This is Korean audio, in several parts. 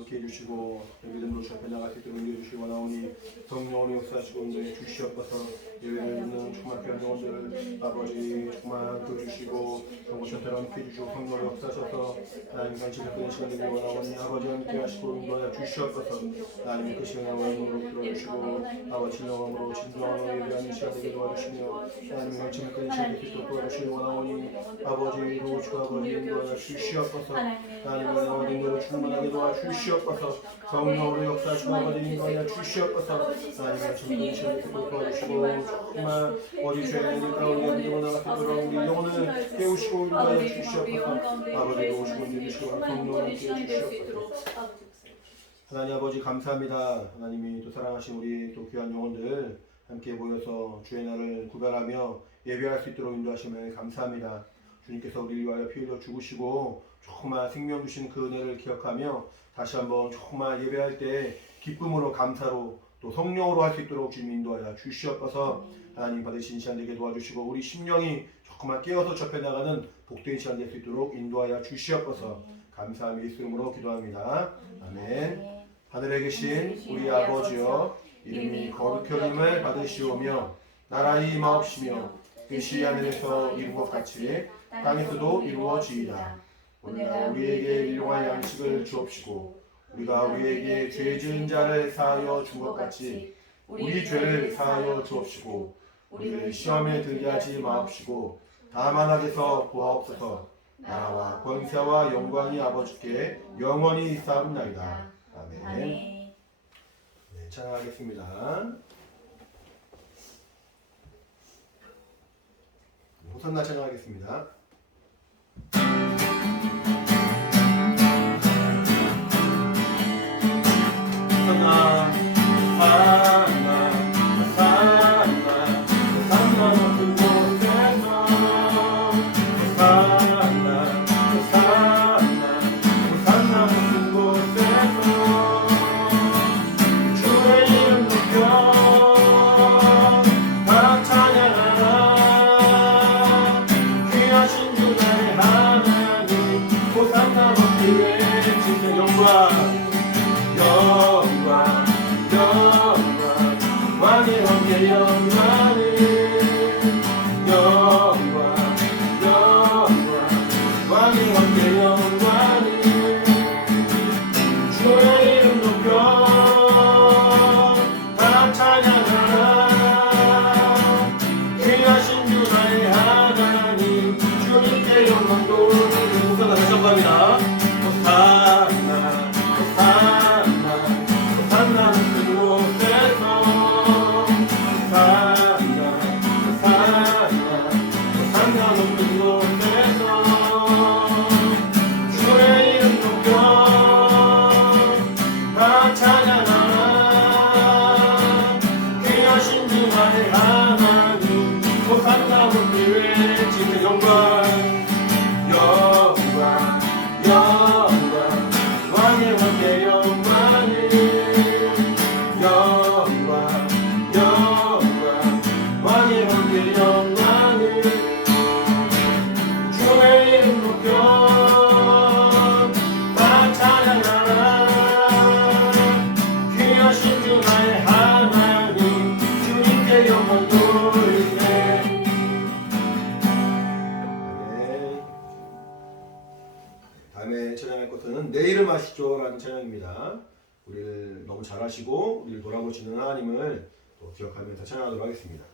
함께 해주시고 믿음으로 주 앞에 나갈 수 있도록 인도해 주시기 원하오니 성령으로 역사하시고 인도해 주시옵소서. 예배를 듣는 정말 귀한 영혼들 아버지 정말 도와주시고 정보센터를 함께 해주시고 성령으로 역사하셔서 하나님 간절히 그런 시간 되기 원하오니 아버지 함께 하시고 인도하여 주시옵소서. 하나님의 그 시간을 원함으로 들어주시고 아버지 영광으로 진정하고 예배하는 시간 되게 도와주시며 하나님의 간절히 그런 시간 되기 또 도와주시기 원하오니 아버지로 주 아버지 인도하여 주시옵소서. 하나님의 영광 인도를 충만하게 도와주시옵소서. 성령으로 역사하시고 아버지 인도하여 주시옵소서. 하나님의 간절히 그런 시간 되기 또 도와주시고 정말 어디 죄의 가운데 믿음을 나가도록 우리 영혼을 깨우시고 인도하여 주시옵소서. 아버지도 오시고 인도주시고 성령을 함께 해주시옵소서. 하나님 아버지 감사합니다. 하나님이 또 사랑하신 우리 또 귀한 영혼들 함께 모여서 주의 날을 구별하며 예배할 수 있도록 인도하시면 감사합니다. 주님께서 우리를 위하여 피 흘려 죽으시고 정말 생명 주신 그 은혜를 기억하며 다시 한번 정말 예배할 때 기쁨으로 감사로 또 성령으로 할 수 있도록 주님 인도하여 주시옵소서. 하나님 받으신 시간 되게 도와주시고 우리 심령이 정말 깨어서 접해 나가는 복된 시간 될 수 있도록 인도하여 주시옵소서. 감사함이 예수 이름으로 기도합니다. 아멘. 하늘에 계신 우리 아버지여 이름이 거룩히 여김을 받으시오며 나라의 임하옵시며 뜻이 하늘에서 이룬 것 같이 땅에서도 이루어지이다. 오늘날 우리에게 일용할 양식을 주옵시고 우리가 우리에게 죄 지은 자를 사하여 준 것 같이 우리 죄를 사하여 주옵시고 우리를 시험에 들게 하지 마옵시고 다만 악에서 구하옵소서. 나라와 권세와 영광이 아버지께 영원히 있사옵나이다. 아멘. 네, 찬양하겠습니다. 호산나 찬양하겠습니다. 호산나 호산나 호산나 호산나 높은 곳에서 호산나 호산나 호산나 높은 곳에서 주의 이름 높여 다 찬양하라. 귀하신 주 나의 하나님 호산나 높이 외치세. 영광 왕의 왕의 영광을 왕의 왕의 영광을 주의 이름 높여 다 찬양하라. 귀하신 주 나의 하나님 주님께 영광 돌리는 호산나 다시 한번 합니다. 호산나 호산나 호산나 높은 곳에서 호산나 높은 곳에서 주의 이름 높여 다 찬양하라. 귀하신 주 나의 하나님 호산나 높이 외치세. 영광 영광 영광 왕의 왕의 영광을 영광 영광 왕의 왕의 영광을 주의 이름 높여 다 찬양하라. 귀하신 주 나의 하나님 주님께 영광 돌리세. 아멘. 다음에 찬양할 것은 내 이름 아시죠? 라는 찬양입니다. 우리를 너무 잘 아시고 우리를 돌아보시는 하나님을 또 기억하면서 찬양하도록 하겠습니다.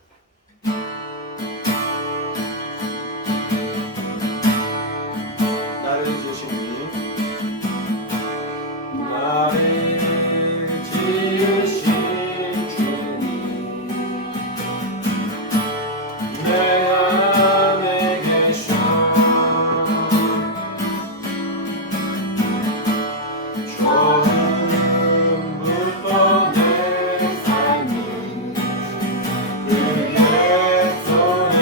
나를 지으신 주님 나를 지으신 주님 내 안에 계셔 처음부터 내 삶이 그의 손에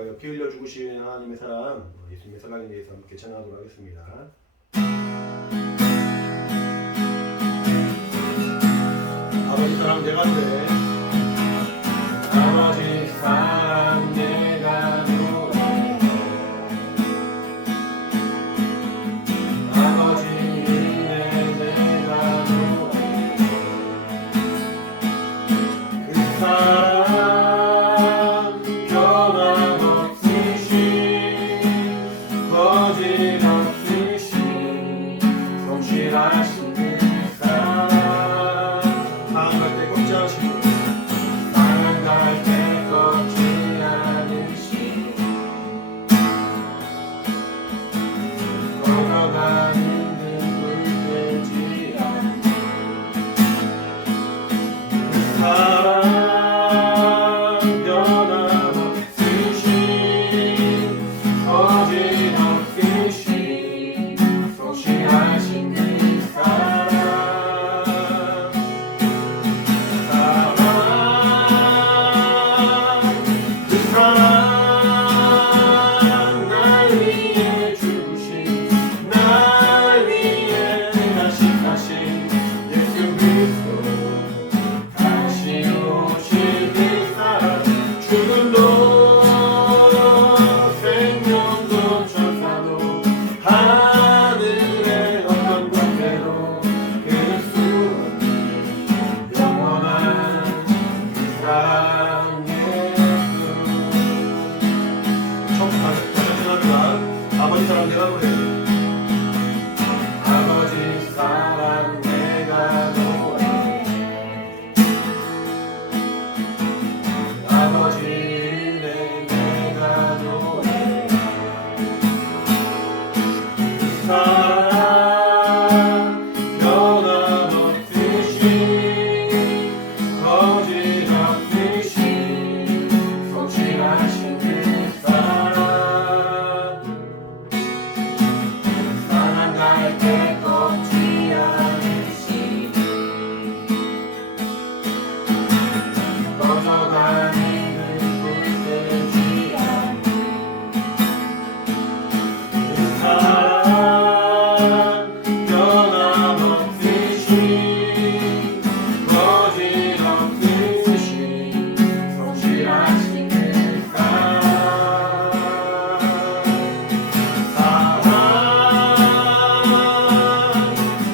위하여 피 흘려 죽으신 하나님의 사랑, 예수님의 사랑에 대해서 함께 찬양하도록 하겠습니다. 아버지 사랑 내가 노래. 아버지 사랑 내가 노래. 아버지 은혜 내가 노래. 그 사랑 변함없으신 거짓없으신 성실하신 그 사랑 사랑할 때 꺾지 않으시고 사랑할 때 꺾지 않으시고 걸어가는 물들지 않는 그 사랑 변함없으신 거짓없으신 성실하신 그 사랑 그 사랑 날 위해 주신 날 위해 다시 예수 그리스도 다시 오실 그 사랑 죽음도 생명도 천사도 하늘의 어떤 것대로 끊을 수 없는 영원한 그 사랑 예수 처음부터 다시 합니다. 아버지 사랑 내가 노래. 아버지 사랑 내가 노래. 아버지 은혜 내가 노래. 그 사랑 변함없으신 거짓없으신 성실하신 그 사랑 사랑할 때 꺾지 않으시고 꺼져가는 불들지 않는 그 사랑 변함없으신 거짓없으신 성실하신 그 사랑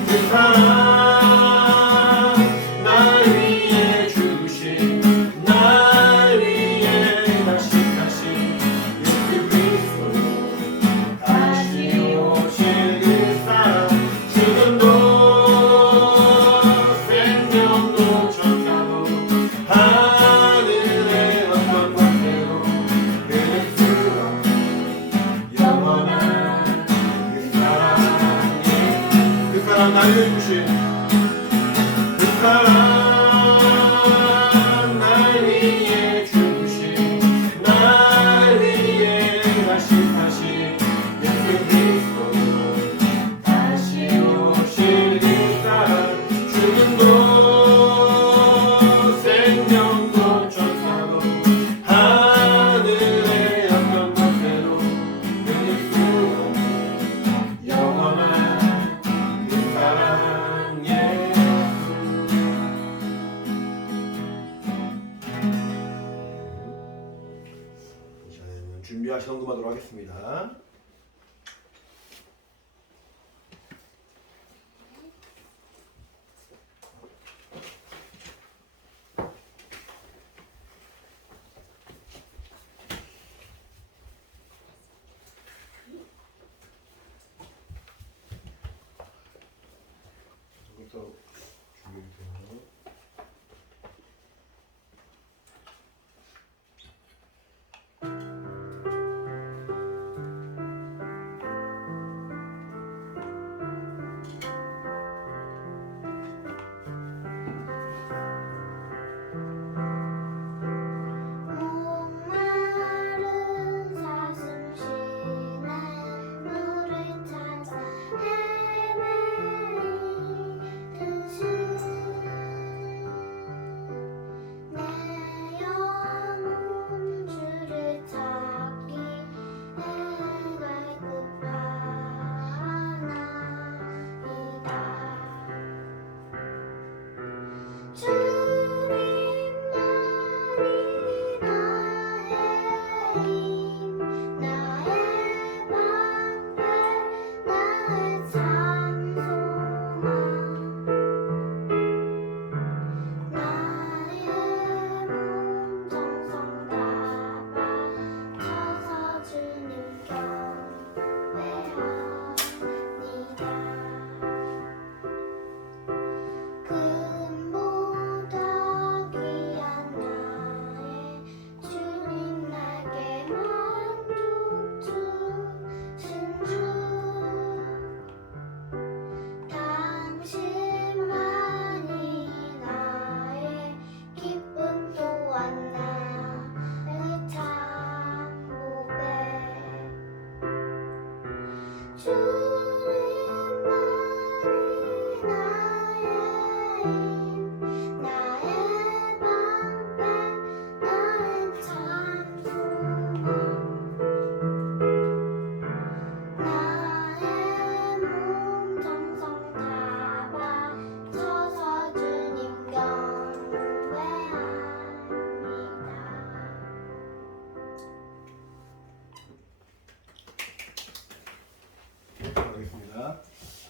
그 사랑 날 위해 주신 날 위해 다시 예수 그리스도 다시 오실 그 사랑 죽음도 생명도 천사도 하늘의 어떤 것대로 끊을 수 없는 영원한 그 사랑 그 사랑 날 위해 주신 그 사랑 날 위해 주신 날 위해 다시 예수 그리스도 다시 오실 그 사랑 죽음도 생명도 천사도 하늘의 어떤 것대로 끊을 수 없는 영원한 그 사랑 예수 이제는 준비하시 헌금하도록 하겠습니다. 여기서 준비해주세요.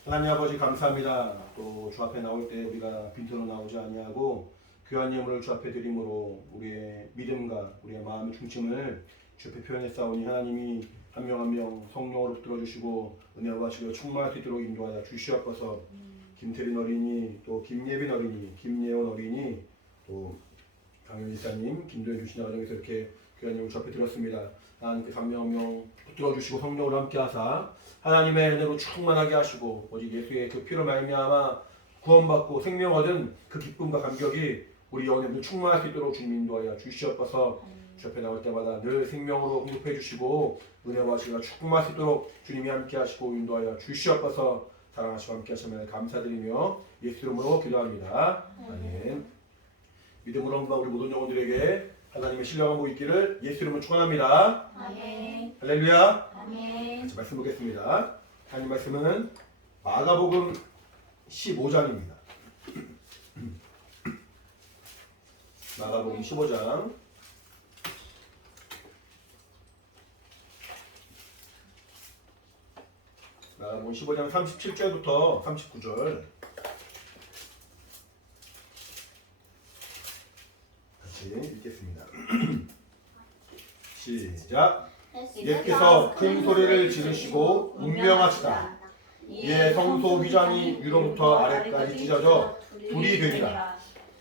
하나님 아버지 감사합니다. 또 주 앞에 나올 때 우리가 빈손으로 나오지 아니하고 귀한 예물을 주 앞에 드림으로 우리의 믿음과 우리의 마음의 중심을 주 앞에 표현했사오니 하나님이 한 명 한 명 성령으로 붙들어 주시고 은혜와 지혜로 충만할 수 있도록 인도하여 주시옵소서. 김태린 어린이, 또 김예빈 어린이, 김예원 어린이, 또 강현 이사님, 김도현 주신 과정에서 이렇게 귀한 예물 주 앞에 드렸습니다. 하나님께서 한 명 한 명 붙들어 주시고 성령으로 함께 하사 하나님의 은혜로 충만하게 하시고 오직 예수의 그 피로 말미암아 구원받고 생명 얻은 그 기쁨과 감격이 우리 영혼에 충만할 수 있도록 주님 인도하여 주시옵소서. 주 앞에 나올 때마다 늘 생명으로 공급해 주시고 은혜와 지혜가 충만할 수 있도록 주님이 함께 하시고 인도하여 주시옵소서. 사랑하시고 함께 하시면 감사드리며 예수 이름으로 기도합니다. 아멘. 믿음으로 한번 우리 모든 영혼들에게 하나님의 신령한 복 있기를 예수 이름으로 축원합니다. 아멘. 할렐루야. 아멘. 같이 말씀 보겠습니다. 하나님 말씀은 마가복음 15장입니다. 마가복음 15장 마가복음 15장 37절부터 39절 같이 읽겠습니다. 시작. 예수께서 큰 소리를 지르시고 운명하시다. 이에 성소 휘장이 위로부터 아래까지 찢어져 둘이 되니라.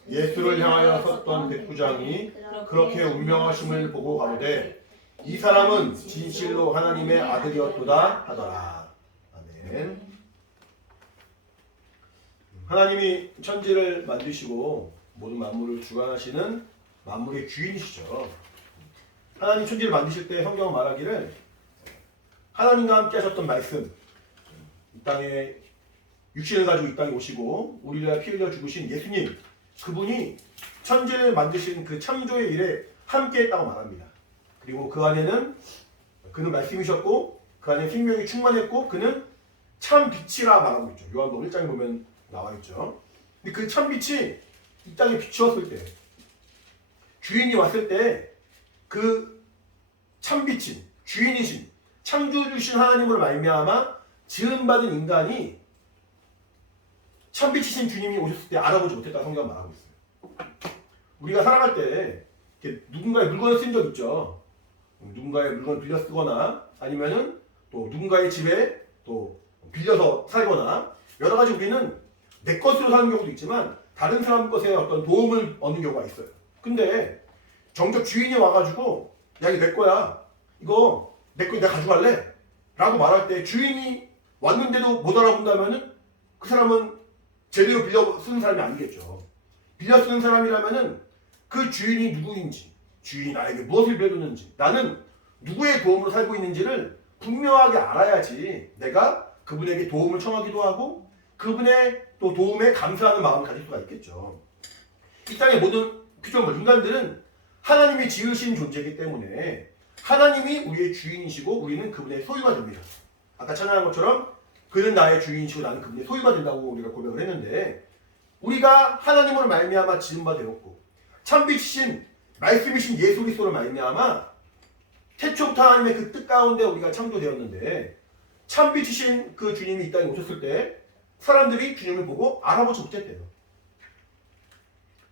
예수를 향하여 섰던 백부장이 그렇게 운명하심을 보고 가로되 이 사람은 진실로 하나님의 아들이었도다 하더라. 아멘. 하나님이 천지를 만드시고 모든 만물을 주관하시는 만물의 주인이시죠. 하나님 천지를 만드실 때 성경은 말하기를 하나님과 함께 하셨던 말씀, 이 땅에 육신을 가지고 이 땅에 오시고 우리를 위하여 피 흘려 죽으신 예수님, 그분이 천지를 만드신 그 창조의 일에 함께 했다고 말합니다. 그리고 그 안에는 그는 말씀이셨고 그 안에 생명이 충만했고 그는 참 빛이라 말하고 있죠. 요한복음 1장에 보면 나와 있죠. 근데 그 참 빛이 이 땅에 비추었을 때, 주인이 왔을 때 그 참빛인 주인이신 창조주신 하나님으로 말미암아 지음받은 인간이 참빛이신 주님이 오셨을 때 알아보지 못했다고 성경은 말하고 있어요. 우리가 살아갈 때 누군가의 물건을 쓴 적 있죠. 누군가의 물건을 빌려 쓰거나 아니면은 또 누군가의 집에 또 빌려서 살거나 여러 가지 우리는 내 것으로 사는 경우도 있지만 다른 사람 것에 어떤 도움을 얻는 경우가 있어요. 근데 정작 주인이 와가지고 야 이거 내 거야, 이거 내 거 내가 가져갈래? 라고 말할 때 주인이 왔는데도 못 알아본다면은 그 사람은 제대로 빌려 쓰는 사람이 아니겠죠. 빌려 쓰는 사람이라면은 그 주인이 누구인지, 주인이 나에게 무엇을 빌려줬는지, 나는 누구의 도움으로 살고 있는지를 분명하게 알아야지 내가 그분에게 도움을 청하기도 하고 그분의 또 도움에 감사하는 마음을 가질 수가 있겠죠. 이 땅의 모든 피조물, 인간들은 하나님이 지으신 존재이기 때문에 하나님이 우리의 주인이시고 우리는 그분의 소유가 됩니다. 아까 찬양한 것처럼 그는 나의 주인이시고 나는 그분의 소유가 된다고 우리가 고백을 했는데, 우리가 하나님으로 말미암아 지음바 되었고 참빛이신 말씀이신 예수 그리스도로 말미암아 태초부터 하나님의 그 뜻 가운데 우리가 창조되었는데, 참빛이신 그 주님이 이 땅에 오셨을 때 사람들이 주님을 보고 알아보지 못했대요.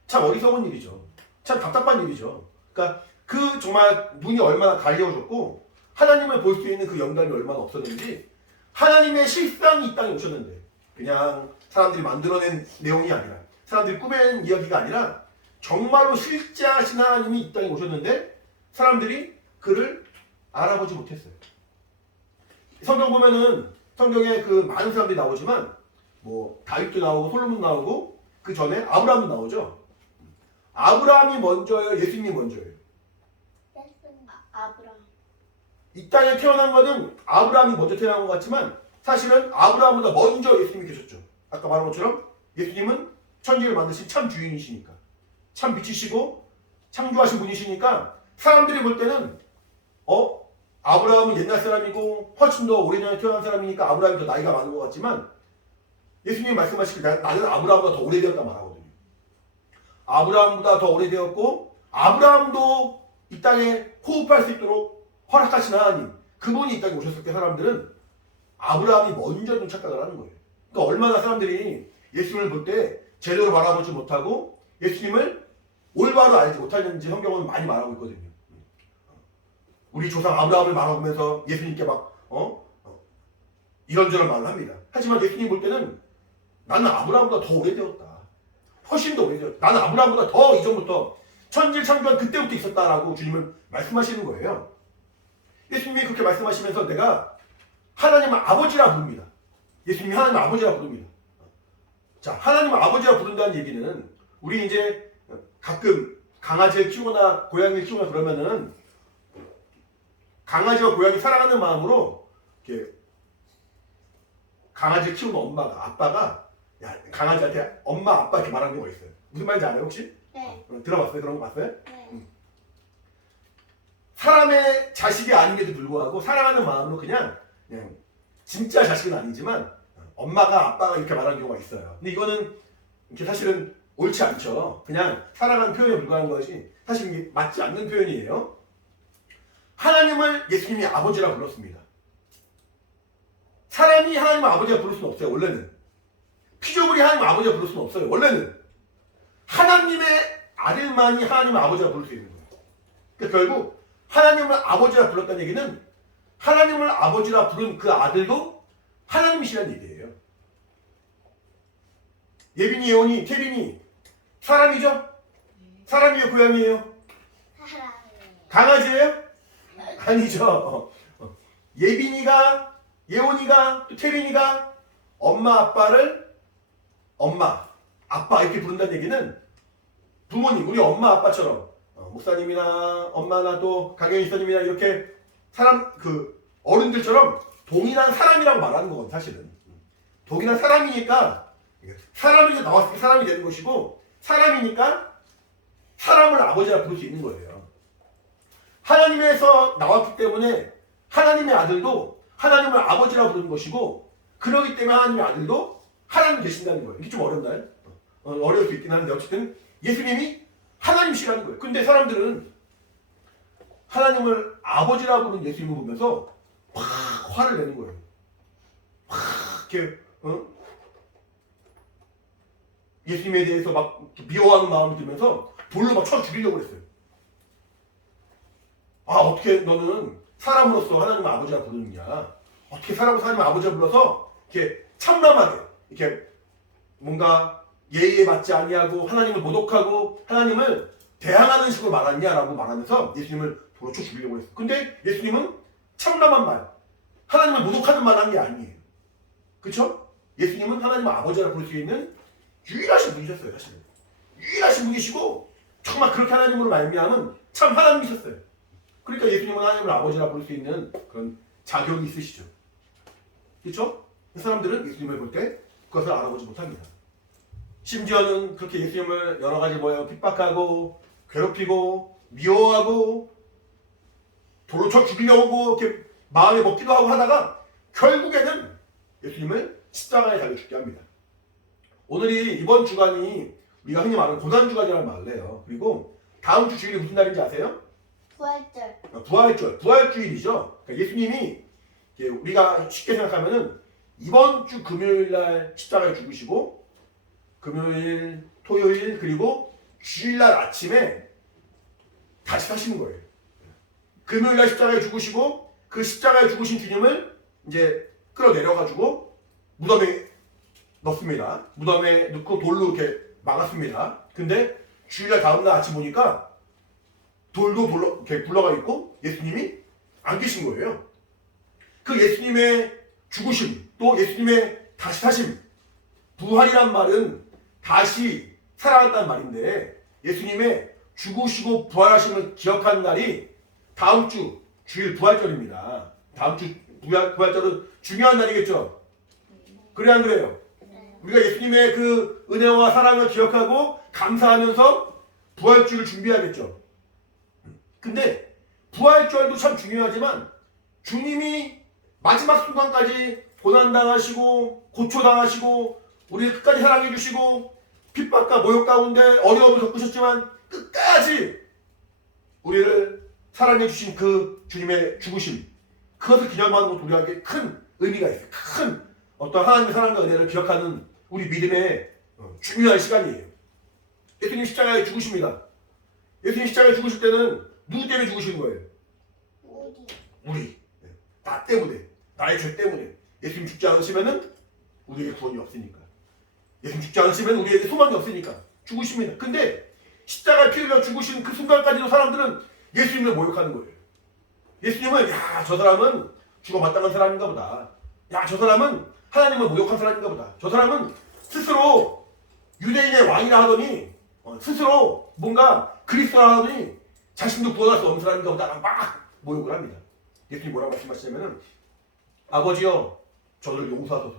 참 어리석은 일이죠. 참 답답한 일이죠. 그러니까 그 정말 눈이 얼마나 가려워졌고 하나님을 볼 수 있는 그 영감이 얼마나 없었는지, 하나님의 실상이 이 땅에 오셨는데 그냥 사람들이 만들어낸 내용이 아니라, 사람들이 꾸며낸 이야기가 아니라 정말로 실제하신 하나님이 이 땅에 오셨는데 사람들이 그를 알아보지 못했어요. 성경 보면은 성경에 그 많은 사람들이 나오지만 뭐 다윗도 나오고 솔로몬도 나오고 그 전에 아브라함도 나오죠. 아브라함이 먼저예요? 예수님이 먼저예요? 아브라함. 이 땅에 태어난 것은 아브라함이 먼저 태어난 것 같지만 사실은 아브라함보다 먼저 예수님이 계셨죠. 아까 말한 것처럼 예수님은 천지를 만드신 참 주인이시니까, 참 빛이시고 창조하신 분이시니까 사람들이 볼 때는 아브라함은 옛날 사람이고 훨씬 더 오래전에 태어난 사람이니까 아브라함이 더 나이가 많은 것 같지만 예수님이 말씀하시길 나는 아브라함보다 더 오래되었다 말하거든요. 아브라함보다 더 오래되었고 아브라함도 이 땅에 호흡할 수 있도록 허락하신 하나님, 그분이 이 땅에 오셨을 때 사람들은 아브라함이 먼저 좀 착각을 하는 거예요. 그러니까 얼마나 사람들이 예수님을 볼 때 제대로 바라보지 못하고 예수님을 올바로 알지 못하는지 성경은 많이 말하고 있거든요. 우리 조상 아브라함을 바라보면서 예수님께 막 이런저런 말을 합니다. 하지만 예수님 볼 때는 나는 아브라함보다 더 오래되었다. 훨씬 더 오래되었다. 나는 아브라함보다 더 이전부터 천지를 창조한 그때부터 있었다라고 주님은 말씀하시는 거예요. 예수님이 그렇게 말씀하시면서 내가 하나님을 아버지라 부릅니다. 예수님이 하나님을 아버지라 부릅니다. 자, 하나님을 아버지라 부른다는 얘기는 우리 이제 가끔 강아지를 키우거나 고양이를 키우거나 그러면은 강아지와 고양이 사랑하는 마음으로 이렇게 강아지를 키우는 엄마가 아빠가 야, 강아지한테 엄마 아빠 이렇게 말하는 경우가 있어요. 무슨 말인지 알아요 혹시? 네. 들어봤어요? 그런 거 봤어요? 네. 사람의 자식이 아님에도 불구하고 사랑하는 마음으로 그냥 진짜 자식은 아니지만 엄마가 아빠가 이렇게 말하는 경우가 있어요. 근데 이거는 이렇게 사실은 옳지 않죠. 그냥 사랑하는 표현에 불과한 것이 사실 이게 맞지 않는 표현이에요. 하나님을 예수님이 아버지라 불렀습니다. 사람이 하나님을 아버지라 부를 수는 없어요. 원래는 피조물이 하나님을 아버지라 부를 수는 없어요. 원래는 하나님의 아들만이 하나님을 아버지라 부를 수 있는 거예요. 그러니까 결국 하나님을 아버지라 불렀다는 얘기는 하나님을 아버지라 부른 그 아들도 하나님이시라는 얘기예요. 예빈이, 예원이, 태빈이 사람이죠? 사람이에요? 고양이에요? 강아지예요? 아니죠. 예빈이가, 예원이가, 또 태빈이가 엄마, 아빠를 엄마, 아빠 이렇게 부른다는 얘기는 부모님, 우리 엄마, 아빠처럼 목사님이나 엄마나 또 강현희 목사님이나 이렇게 사람, 어른들처럼 동일한 사람이라고 말하는 거거든, 사실은. 동일한 사람이니까 사람이 나왔을 때 사람이 되는 것이고 사람이니까 사람을 아버지라 부를 수 있는 거예요. 하나님에서 나왔기 때문에 하나님의 아들도 하나님을 아버지라 부르는 것이고 그러기 때문에 하나님의 아들도 하나님 되신다는 거예요. 이게 좀 어렵나요? 어려울 수 있긴 한데 어쨌든 예수님이 하나님이시라는 거예요. 근데 사람들은 하나님을 아버지라 부르는 예수님을 보면서 확 화를 내는 거예요. 확 이렇게 예수님에 대해서 막 미워하는 마음이 들면서 돌로 막 쳐 죽이려고 그랬어요. 아, 어떻게 너는 사람으로서 하나님을 아버지라 부르느냐? 어떻게 사람으로서 하나님을 아버지라 불러서 이렇게 참남하게 이렇게 뭔가 예의에 맞지 아니하고 하나님을 모독하고 하나님을 대항하는 식으로 말하냐라고 말하면서 예수님을 돌로 쳐 죽이려고 했어요. 근데 예수님은 참남한 말, 하나님을 모독하는 말 한 게 아니에요. 그렇죠? 예수님은 하나님을 아버지라 부를 수 있는 유일하신 분이셨어요. 사실은 유일하신 분이시고 정말 그렇게 하나님으로 말미암은 참 하나님이셨어요. 그러니까 예수님은 하나님을 아버지라 부를 수 있는 그런 자격이 있으시죠. 그렇죠? 그 사람들은 예수님을 볼 때 그것을 알아보지 못합니다. 심지어는 그렇게 예수님을 여러 가지 핍박하고 괴롭히고 미워하고 돌로 쳐 죽이려고 이렇게 마음에 먹기도 하고 하다가 결국에는 예수님을 십자가에 달려 죽게 합니다. 오늘이 이번 주간이 우리가 흔히 말하는 고난주간이라는 말을 해요. 그리고 다음 주 주일이 무슨 날인지 아세요? 부활절. 부활절, 부활주일이죠. 그러니까 예수님이 우리가 쉽게 생각하면은 이번 주 금요일 날 십자가에 죽으시고 금요일, 토요일 그리고 주일 날 아침에 다시 사시는 거예요. 금요일 날 십자가에 죽으시고 그 십자가에 죽으신 주님을 이제 끌어내려가지고 무덤에 넣습니다. 무덤에 넣고 돌로 이렇게 막았습니다. 근데 주일날 다음날 아침 보니까 돌도 이렇게 굴러가 있고 예수님이 안 계신 거예요. 그 예수님의 죽으심, 또 예수님의 다시 사심, 부활이란 말은 다시 살아났다는 말인데 예수님의 죽으시고 부활하심을 기억하는 날이 다음 주 주일 부활절입니다. 다음 주 부활절은 중요한 날이겠죠? 그래 안 그래요? 우리가 예수님의 그 은혜와 사랑을 기억하고 감사하면서 부활주를 준비하겠죠. 근데 부활절도 참 중요하지만 주님이 마지막 순간까지 고난당하시고 고초당하시고 우리를 끝까지 사랑해 주시고 핍박과 모욕 가운데 어려움을 겪으셨지만 끝까지 우리를 사랑해 주신 그 주님의 죽으심, 그것을 기념하는 것도 우리에게 큰 의미가 있어요. 큰 어떤 하나님의 사랑과 은혜를 기억하는 우리 믿음의 중요한 시간이에요. 예수님 십자가에 죽으십니다. 예수님 십자가에 죽으실 때는 누구 때문에 죽으시는 거예요? 우리. 나 때문에. 나의 죄 때문에. 예수님 죽지 않으시면은 우리에게 구원이 없으니까. 예수님 죽지 않으시면 우리에게 소망이 없으니까 죽으십니다. 근데 십자가에 피 흘려 죽으신 그 순간까지도 사람들은 예수님을 모욕하는 거예요. 예수님은 야, 저 사람은 죽어 마땅한 사람인가 보다. 야, 저 사람은 하나님을 모욕한 사람인가 보다. 저 사람은 스스로 유대인의 왕이라 하더니 스스로 뭔가 그리스도라 하더니 자신도 구원할 수 없는 사람인가 보다. 막 모욕을 합니다. 예수님이 뭐라고 말씀하시냐면은 아버지여 저들을 용서하소서.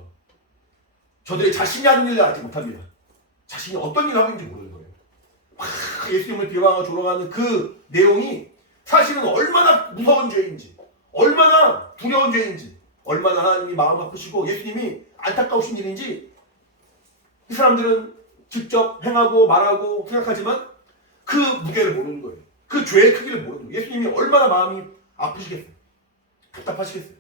저들이 자신이 하는 일을 알지 못합니다. 자신이 어떤 일을 하고 있는지 모르는 거예요. 막 예수님을 비방하고 조롱하는 그 내용이 사실은 얼마나 무서운 죄인지, 얼마나 두려운 죄인지, 얼마나 하나님이 마음 아프시고 예수님이 안타까우신 일인지 이 사람들은 직접 행하고 말하고 생각하지만 그 무게를 모르는 거예요. 그 죄의 크기를 모르는 거예요. 예수님이 얼마나 마음이 아프시겠어요. 답답하시겠어요.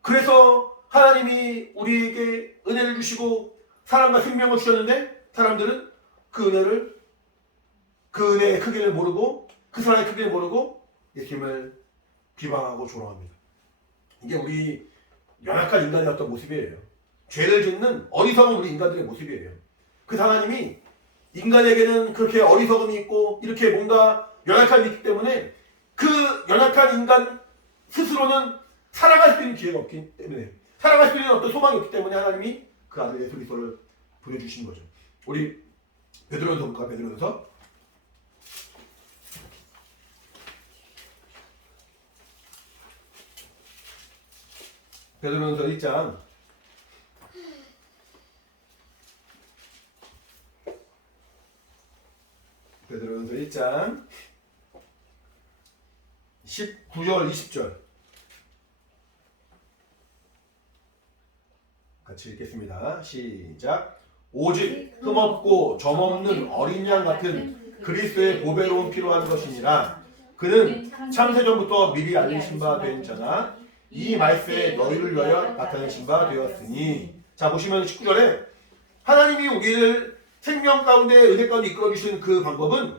그래서 하나님이 우리에게 은혜를 주시고 사랑과 생명을 주셨는데 사람들은 그 은혜의 크기를 모르고 그 사랑의 크기를 모르고 예수님을 비방하고 조롱합니다. 이게 우리 연약한 인간의 어떤 모습이에요. 죄를 짓는 어리석은 우리 인간들의 모습이에요. 그 하나님이 인간에게는 그렇게 어리석음이 있고 이렇게 뭔가 연약함이 있기 때문에 그 연약한 인간 스스로는 살아갈 수 있는 기회가 없기 때문에 살아갈 수 있는 어떤 소망이 없기 때문에 하나님이 그 아들 예수 그리스도를 보내주신 거죠. 우리 베드로전서 볼까요? 베드로전서 1장 19절 20절 같이 읽겠습니다. 시작. 오직 흠없고 점없는 어린 양 같은 그리스도의 보배로운 피로 하는 것이니라. 그는 창세전부터 미리 알리신 바 된 자나 이 말세에 너희를 위하여 나타내신 바 되었으니. 자, 보시면 19절에 하나님이 우리를 생명 가운데 은혜 가운데 이끌어 주시는 그 방법은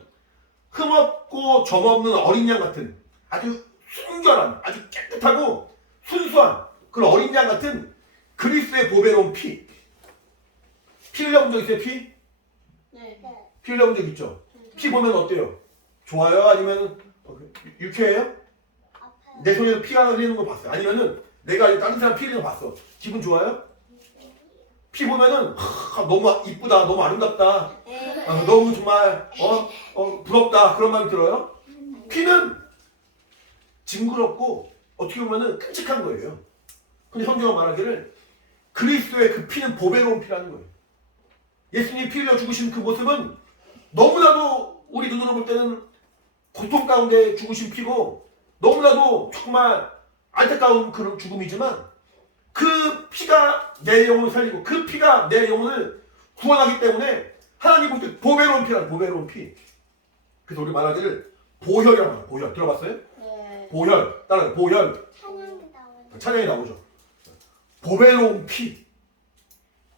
흠없고 점없는 어린 양 같은 아주 순결한, 아주 깨끗하고 순수한 그런 어린 양 같은 그리스도의 보배로운 피. 피 흘려본 적 있어요? 피? 네. 피 흘려본 적 있죠? 피 보면 어때요? 좋아요? 아니면 유쾌해요? 내 손에서 피가 흘리는 거 봤어요? 아니면은 내가 다른 사람 피 흘리는 거 봤어? 기분 좋아요? 피 보면은 너무 이쁘다, 너무 아름답다, 너무 정말 부럽다 그런 마음이 들어요? 피는 징그럽고 어떻게 보면은 끔찍한 거예요. 근데 성경은 말하기를 그리스도의 그 피는 보배로운 피라는 거예요. 예수님이 피 흘려 죽으신 그 모습은 너무나도 우리 눈으로 볼 때는 고통 가운데 죽으신 피고 너무나도 정말 안타까운 그런 죽음이지만 그 피가 내 영혼을 살리고 그 피가 내 영혼을 구원하기 때문에 하나님 볼 때 보배로운 피라는 보배로운 피. 그래서 우리 말하기를 보혈이라고 해요. 보혈 들어봤어요? 네. 보혈 따라요. 보혈 찬양이 나오죠. 보배로운 피.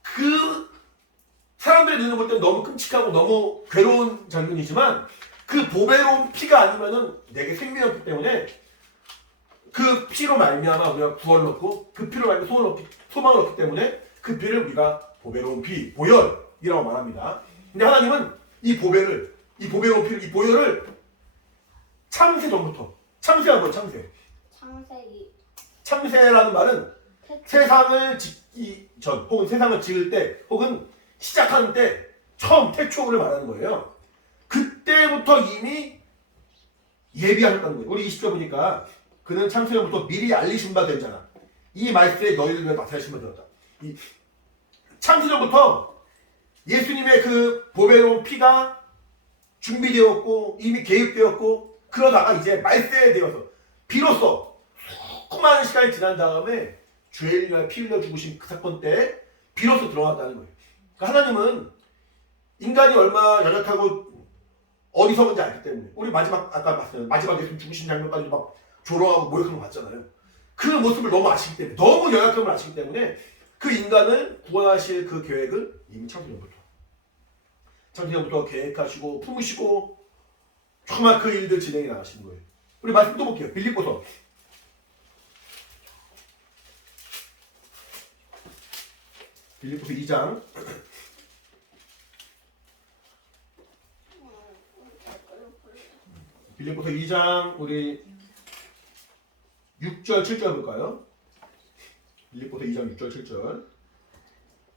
그 사람들의 눈을 볼 때는 너무 끔찍하고 너무 괴로운 장면이지만 그 보배로운 피가 아니면은 내게 생명이 없기 때문에 그 피로 말미암아 우리가 구원을 얻고 그 피로 말미암아 소망을 얻기 때문에 그 피를 우리가 보배로운 피, 보혈이라고 말합니다. 근데 하나님은 이 보배로운 피를, 이 보혈을 창세 전부터 창세한 거예요. 창세기. 창세라는 말은 세상을 짓기 전 혹은 세상을 지을 때 혹은 시작하는 때 처음 태초를 말하는 거예요. 그때부터 이미 예비하셨다는 거예요. 우리 20절 보니까 그는 창세전부터 미리 알리신 바 된 자나 이 말세에 너희를 위해 나타내신 바 되었다. 이 창세전부터 예수님의 그 보배로운 피가 준비되었고 이미 개입되었고 그러다가 이제 말세에 되어서 비로소 수많은 시간이 지난 다음에 죄를 위하여 피 흘려 죽으신 그 사건 때 비로소 들어갔다는 거예요. 그러니까 하나님은 인간이 얼마나 연약하고 어리석은지 알기 때문에 우리 아까 봤어요. 마지막 예수님 죽으신 장면까지 막 조롱하고 모욕하는 거 봤잖아요. 그 모습을 너무 아시기 때문에 너무 연약함을 아시기 때문에 그 인간을 구원하실 그 계획을 이미 창세전부터 계획하시고 품으시고 정말 그 일들 진행해 나가신 거예요. 우리 말씀 또 볼게요. 빌립보서 2장 빌립보서 2장 우리 6절 7절 볼까요? 빌립보서 2장 6절 7절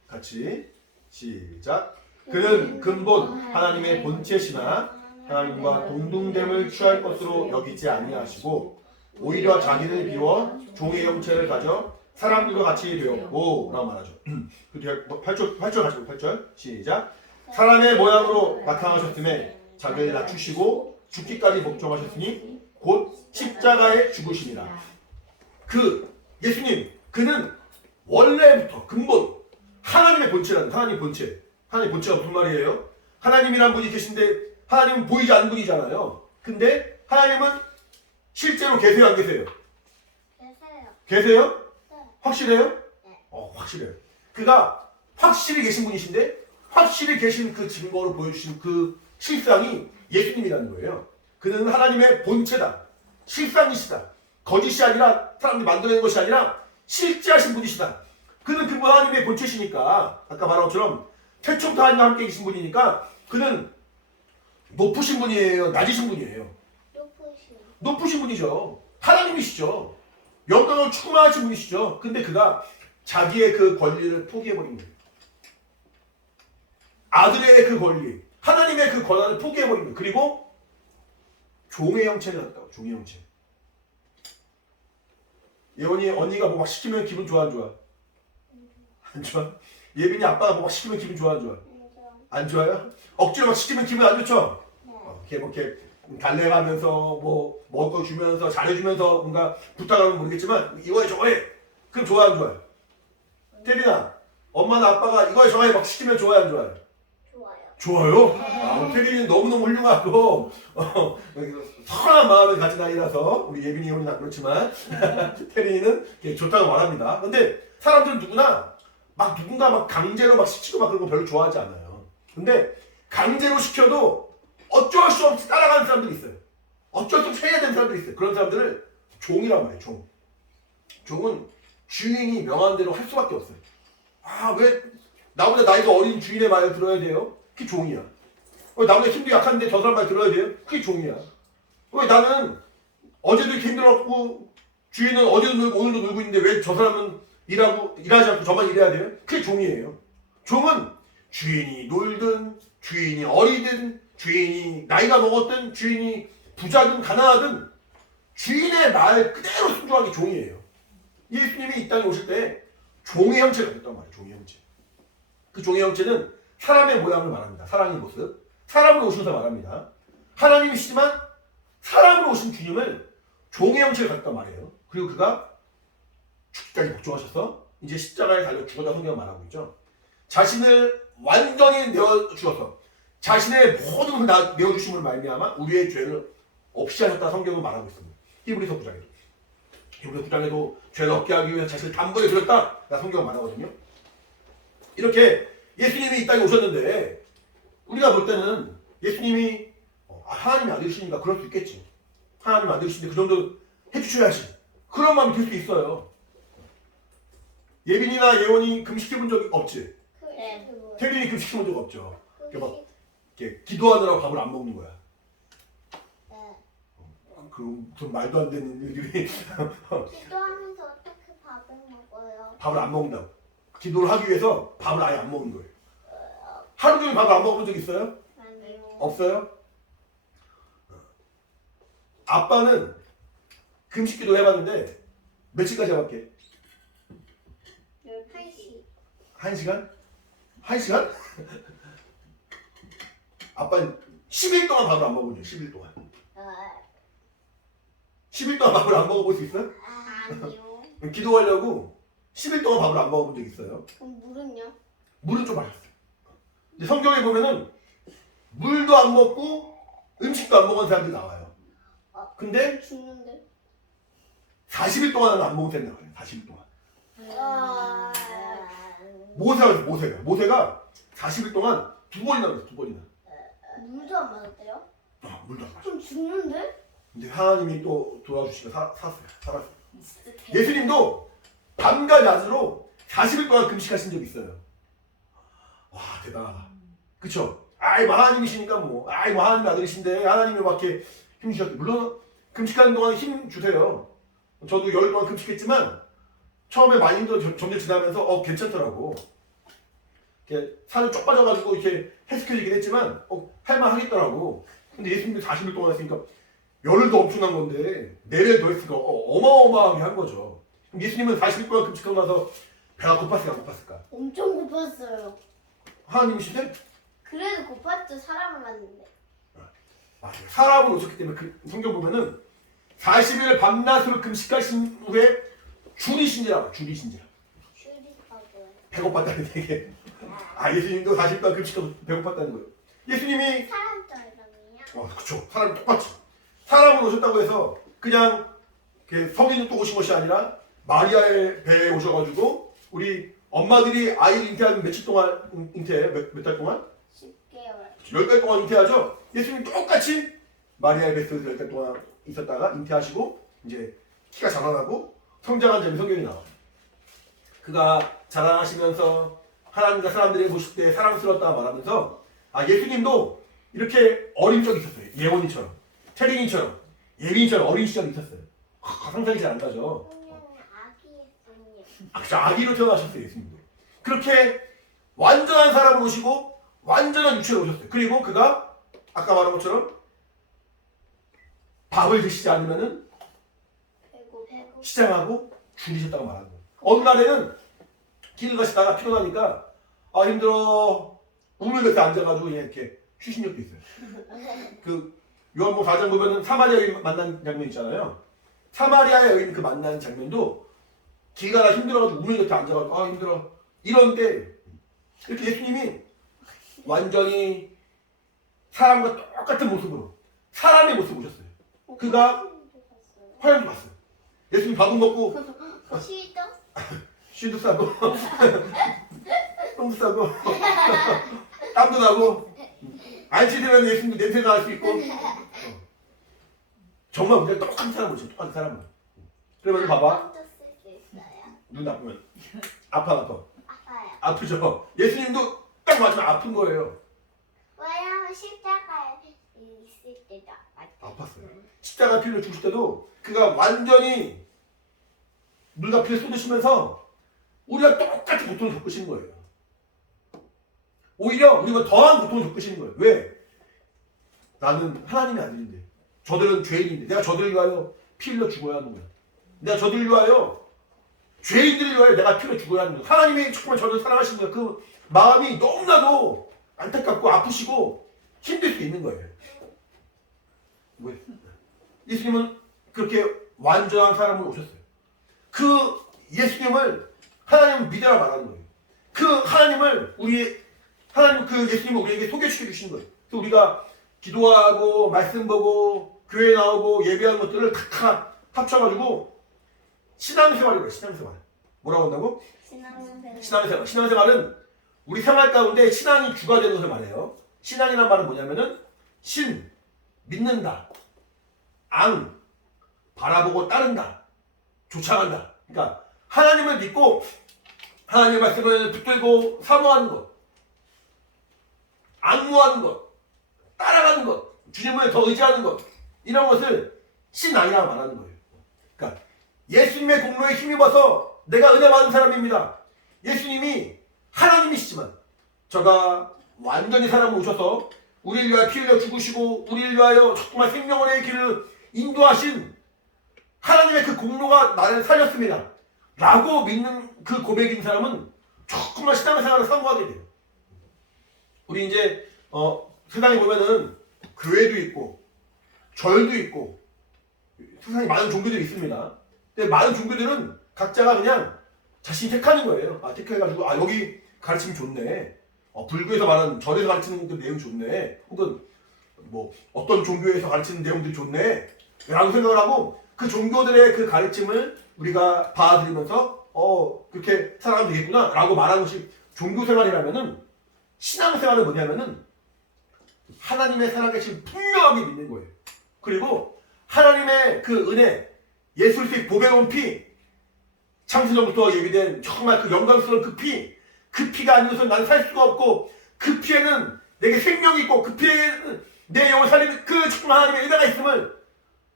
같이 시작. 그는 근본 하나님의 본체시나 하나님과 동등됨을 취할 것으로 여기지 아니하시고 오히려 자기를 비워 종의 형체를 가져 사람들과 같이 되었고 라고 말하죠. 그 뒤에 8절 같이 8절 시작. 사람의 모양으로 나타나셨음에 자기를 낮추시고 죽기까지 복종하셨으니 곧 십자가에 죽으시니라. 그 예수님 그는 원래부터 근본 하나님의 본체라는 하나님 본체. 하나님 본체가 무슨 말이에요? 하나님이란 분이 계신데 하나님은 보이지 않는 분이잖아요. 근데 하나님은 실제로 계세요 안 계세요? 계세요? 네. 확실해요? 네. 확실해요. 그가 확실히 계신 분이신데 확실히 계신 그 증거를 보여주신 그 실상이 예수님이라는 거예요. 그는 하나님의 본체다. 실상이시다. 거짓이 아니라 사람들이 만들어낸 것이 아니라 실제하신 분이시다. 그는 그 하나님의 본체시니까 아까 말한 것처럼 태초부터 하나님과 함께 계신 분이니까 그는 높으신 분이에요? 낮으신 분이에요? 높으신 분이죠. 하나님이시죠. 영광을 충만하신 분이시죠. 근데 그가 자기의 그 권리를 포기해버린 거예요. 아들의 그 권리, 하나님의 그 권한을 포기해버린 거예요. 그리고 종의 형체를 갖다가 종의 형체. 예원이 언니가 뭐 막 시키면 기분 좋아 안 좋아? 안 좋아? 예빈이 아빠가 뭐 막 시키면 기분 좋아 안 좋아? 안 좋아요? 억지로 막 시키면 기분 안 좋죠? 이렇게 달래가면서 뭐 먹을 거 주면서 잘해주면서 뭔가 부탁하면 모르겠지만 이거 해 저거 해. 그럼 좋아 안 좋아요? 태린아 엄마나 아빠가 이거 해 저거 해 막 시키면 좋아요 안 좋아요? 좋아요? 태린이는 너무너무 훌륭하고 선한 마음을 가진 아이라서 우리 예빈이 형은 안 그렇지만 태린이는 좋다고 말합니다. 근데 사람들은 누구나 막 누군가 막 강제로 막 시키고 막 그런 거 별로 좋아하지 않아요. 근데 강제로 시켜도 어쩔 수 없이 따라가는 사람들이 있어요. 어쩔 수 없이 해야 되는 사람들이 있어요. 그런 사람들을 종이란 말이에요. 종. 종은 주인이 명한 대로 할 수밖에 없어요. 왜 나보다 나이가 어린 주인의 말을 들어야 돼요? 그게 종이야. 왜 나보다 힘도 약한데 저 사람 말 들어야 돼요? 그게 종이야. 왜 나는 어제도 이렇게 힘들었고 주인은 어제도 놀고 오늘도 놀고 있는데 왜 저 사람은 일하지 않고 저만 일해야 돼요? 그게 종이에요. 종은 주인이 놀든 주인이 어리든 주인이 나이가 먹었든 주인이 부자든 가난하든 주인의 말 그대로 순종하기 종이에요. 예수님이 이 땅에 오실 때 종의 형체가 됐단 말이에요. 종의 형체. 그 종의 형체는 사람의 모양을 말합니다. 사람의 모습. 사람으로 오셔서 말합니다. 하나님이시지만 사람으로 오신 주님을 종의 형체를 갖다 말해요. 그리고 그가 죽기까지 복종하셔서 이제 십자가에 달려 죽었다 성경은 말하고 있죠. 자신을 완전히 내어 주셔서 자신의 모든 걸 내어주심으로 말미암아 우리의 죄를 없이 하셨다 성경은 말하고 있습니다. 히브리서 9장에도 죄를 없게 하기 위해서 자신을 단번에 드렸다 성경은 말하거든요. 이렇게 예수님이 이 땅에 오셨는데 우리가 볼 때는 예수님이 하나님이 아들이시니까 그럴 수 있겠지. 하나님 아들이신데 그 정도 해주셔야지. 그런 마음이 들 수 있어요. 예빈이나 예원이 금식해본 적이 없지? 네. 태빈이 금식해본 적 없죠? 이렇게 기도하느라고 밥을 안 먹는 거야. 네. 그럼 무슨 말도 안 되는 일들이 기도하면서 어떻게 밥을 먹어요? 밥을 안 먹는다고. 기도를 하기 위해서 밥을 아예 안 먹는 거예요. 하루 종일 밥을 안 먹어본 적 있어요? 아니요. 없어요? 아빠는 금식 기도 해봤는데 며칠까지 해봤게? 1시. 1시간? 1시간? 아빠는 10일 동안 밥을 안 먹어본 적 10일 동안. 10일 동안 밥을 안 먹어볼 수 있어요? 아니요. 기도하려고 10일 동안 밥을 안 먹어본 적 있어요. 그럼 물은요? 물은 좀 마셨어요. 근데 성경에 보면은 물도 안 먹고 음식도 안 먹은 사람들이 나와요. 근데 죽는데? 40일 동안은 안 먹은 사람이 나와요. 40일 동안. 모세가 40일 동안 2번이나 그랬어. 2번이나. 물도 안 맞았대요? 물도 안 마셔. 그럼 죽는데? 근데 하나님이 또 도와주시고 살았어요. 진짜 예수님도 밤과 낮으로 40일 동안 금식하신 적이 있어요. 와, 대단하다. 그쵸? 아이, 뭐 하나님이시니까 뭐 하나님 아들이신데 하나님이 막 이렇게 힘주셨대. 물론 금식하는 동안 힘 주세요. 저도 열흘 동안 금식했지만 처음에 많이 힘들어 점점 지나면서 괜찮더라고. 이렇게 살이 쪽 빠져가지고 이렇게 헬스케지긴 했지만 할만하겠더라고. 근데 예수님도 40일 동안 했으니까 열흘도 엄청난 건데 4배 더 했으니까 어마어마하게 한 거죠. 그럼 예수님은 40일 동안 금식하고 나서 배가 고팠을까 안 고팠을까? 엄청 고팠어요. 하나님이신데? 그래도 고팠죠. 사람을 만났는데. 맞아요. 사람을 오셨기 때문에 성경 보면은 40일 밤낮으로 금식하신 후에 줄이신지라. 슈리하고요. 배고팠다는 얘기. 예수님도 40일 동안 금식하고 배고팠다는 거예요. 예수님이 사람처럼이요? 그쵸. 사람이 똑같이. 사람으로 오셨다고 해서 그냥 성인은 또 오신 것이 아니라 마리아의 배에 오셔가지고 우리 엄마들이 아이를 잉태하면 며칠 동안 잉태해요? 몇 달 동안? 10개월. 10달 동안 잉태하죠? 예수님 똑같이 마리아의 뱃속에서 10달 동안 있었다가 잉태하시고 이제 키가 자라나고 성장한 점이 성경이 나와요. 그가 자라나시면서 하나님과 사람들이 보실 때 사랑스러웠다 말하면서 예수님도 이렇게 어린 적이 있었어요. 예원이처럼, 태린이처럼, 예린이처럼 어린 시절이 있었어요. 상상이 잘 안 가죠. 아기로 태어나셨어요. 예수님도. 그렇게 완전한 사람을 오시고 완전한 육체로 오셨어요. 그리고 그가 아까 말한 것처럼 밥을 드시지 않으면은 배고. 시장하고 줄이셨다고 말하는 거예요. 어느 날에는 길을 가시다가 피곤하니까 힘들어 우물 곁에 앉아가지고 그냥 이렇게 쉬신 적도 있어요. 그 요한복음 4장 보면은 사마리아 여인 만난 장면 있잖아요. 사마리아 여인 그 만난 장면도 길 가다 힘들어가지고 우물 곁에 앉아가지고 힘들어 이런 때 이렇게 예수님이 완전히 사람과 똑같은 모습으로 사람의 모습을 오셨어요. 그가 화장도 봤어요. 예수님 밥은 먹고 쉬도 싸고 똥도 싸고 땀도 나고 안치되면 예수님도 냄새가 날 수 있고 정말 우리가 똑같은 사람을 보죠. 똑같은 사람을. 그러면 봐봐. 눈 아프면 아파. 아프죠. 예수님도 딱 맞으면 아픈 거예요. 왜냐면 십자가에 있을 때도 아팠어요. 십자가 피를 죽을 때도 그가 완전히 물과 피를 쏟으시면서 우리가 똑같이 고통을 겪으시는 거예요. 오히려 우리가 더한 고통을 겪으시는 거예요. 왜? 나는 하나님의 아들인데 저들은 죄인인데 내가 저들을 위하여 피 흘려 죽어야 하는 거야. 내가 저들을 위하여 죄인들을 위하여 내가 피 흘려 죽어야 하는 거야. 하나님이 정말 저를 사랑하시는 거야. 그 마음이 너무나도 안타깝고 아프시고 힘들 수 있는 거예요. 왜? 예수님은 그렇게 완전한 사람으로 오셨어요. 그 예수님을 하나님은 믿으라 말하는 거예요. 그 하나님을 하나님 그 예수님을 우리에게 소개시켜 주시는 거예요. 그래서 우리가 기도하고 말씀 보고 교회 나오고 예배하는 것들을 다 합쳐가지고 신앙생활이래요. 신앙생활. 뭐라고 한다고? 신앙생활. 신앙생활은 우리 생활 가운데 신앙이 주가 되는 것을 말해요. 신앙이란 말은 뭐냐면은 신, 믿는다. 앙, 바라보고 따른다. 쫓아간다. 그러니까 하나님을 믿고 하나님의 말씀을 붙들고 사모하는 것, 앙무하는 것, 따라가는 것, 주님을 더 의지하는 것, 이런 것을 신앙이라고 말하는 거예요. 그러니까 예수님의 공로에 힘입어서 내가 은혜 받은 사람입니다. 예수님이 하나님이시지만 저가 완전히 사람을 오셔서 우리를 위하여 피 흘려 죽으시고 우리를 위하여 정말 생명의 길을 인도하신 하나님의 그 공로가 나를 살렸습니다. 라고 믿는 그 고백인 사람은 정말 신앙생활을 사모하게 돼요. 우리 이제 세상에 보면은 교회도 있고 절도 있고 세상에 많은 종교들이 있습니다. 근데 많은 종교들은 각자가 그냥 자신이 택하는 거예요. 택해가지고 여기 가르침이 좋네. 불교에서 말하는 절에서 가르치는 그 내용이 좋네. 혹은 뭐 어떤 종교에서 가르치는 내용들이 좋네. 라고 생각을 하고 그 종교들의 그 가르침을 우리가 받아들이면서 그렇게 살아가면 되겠구나 라고 말하는 것이 종교생활이라면은 신앙생활은 뭐냐면은 하나님의 살아계신 분명하게 믿는 거예요. 그리고 하나님의 그 은혜, 예수 그리스도의 보배로운 피, 창세전부터 예비된 정말 그 영광스러운 그 피가 아니고서 난 살 수가 없고 그 피에는 내게 생명이 있고 그 피에는 내 영을 살리는 그 정말 하나님의 은혜가 있음을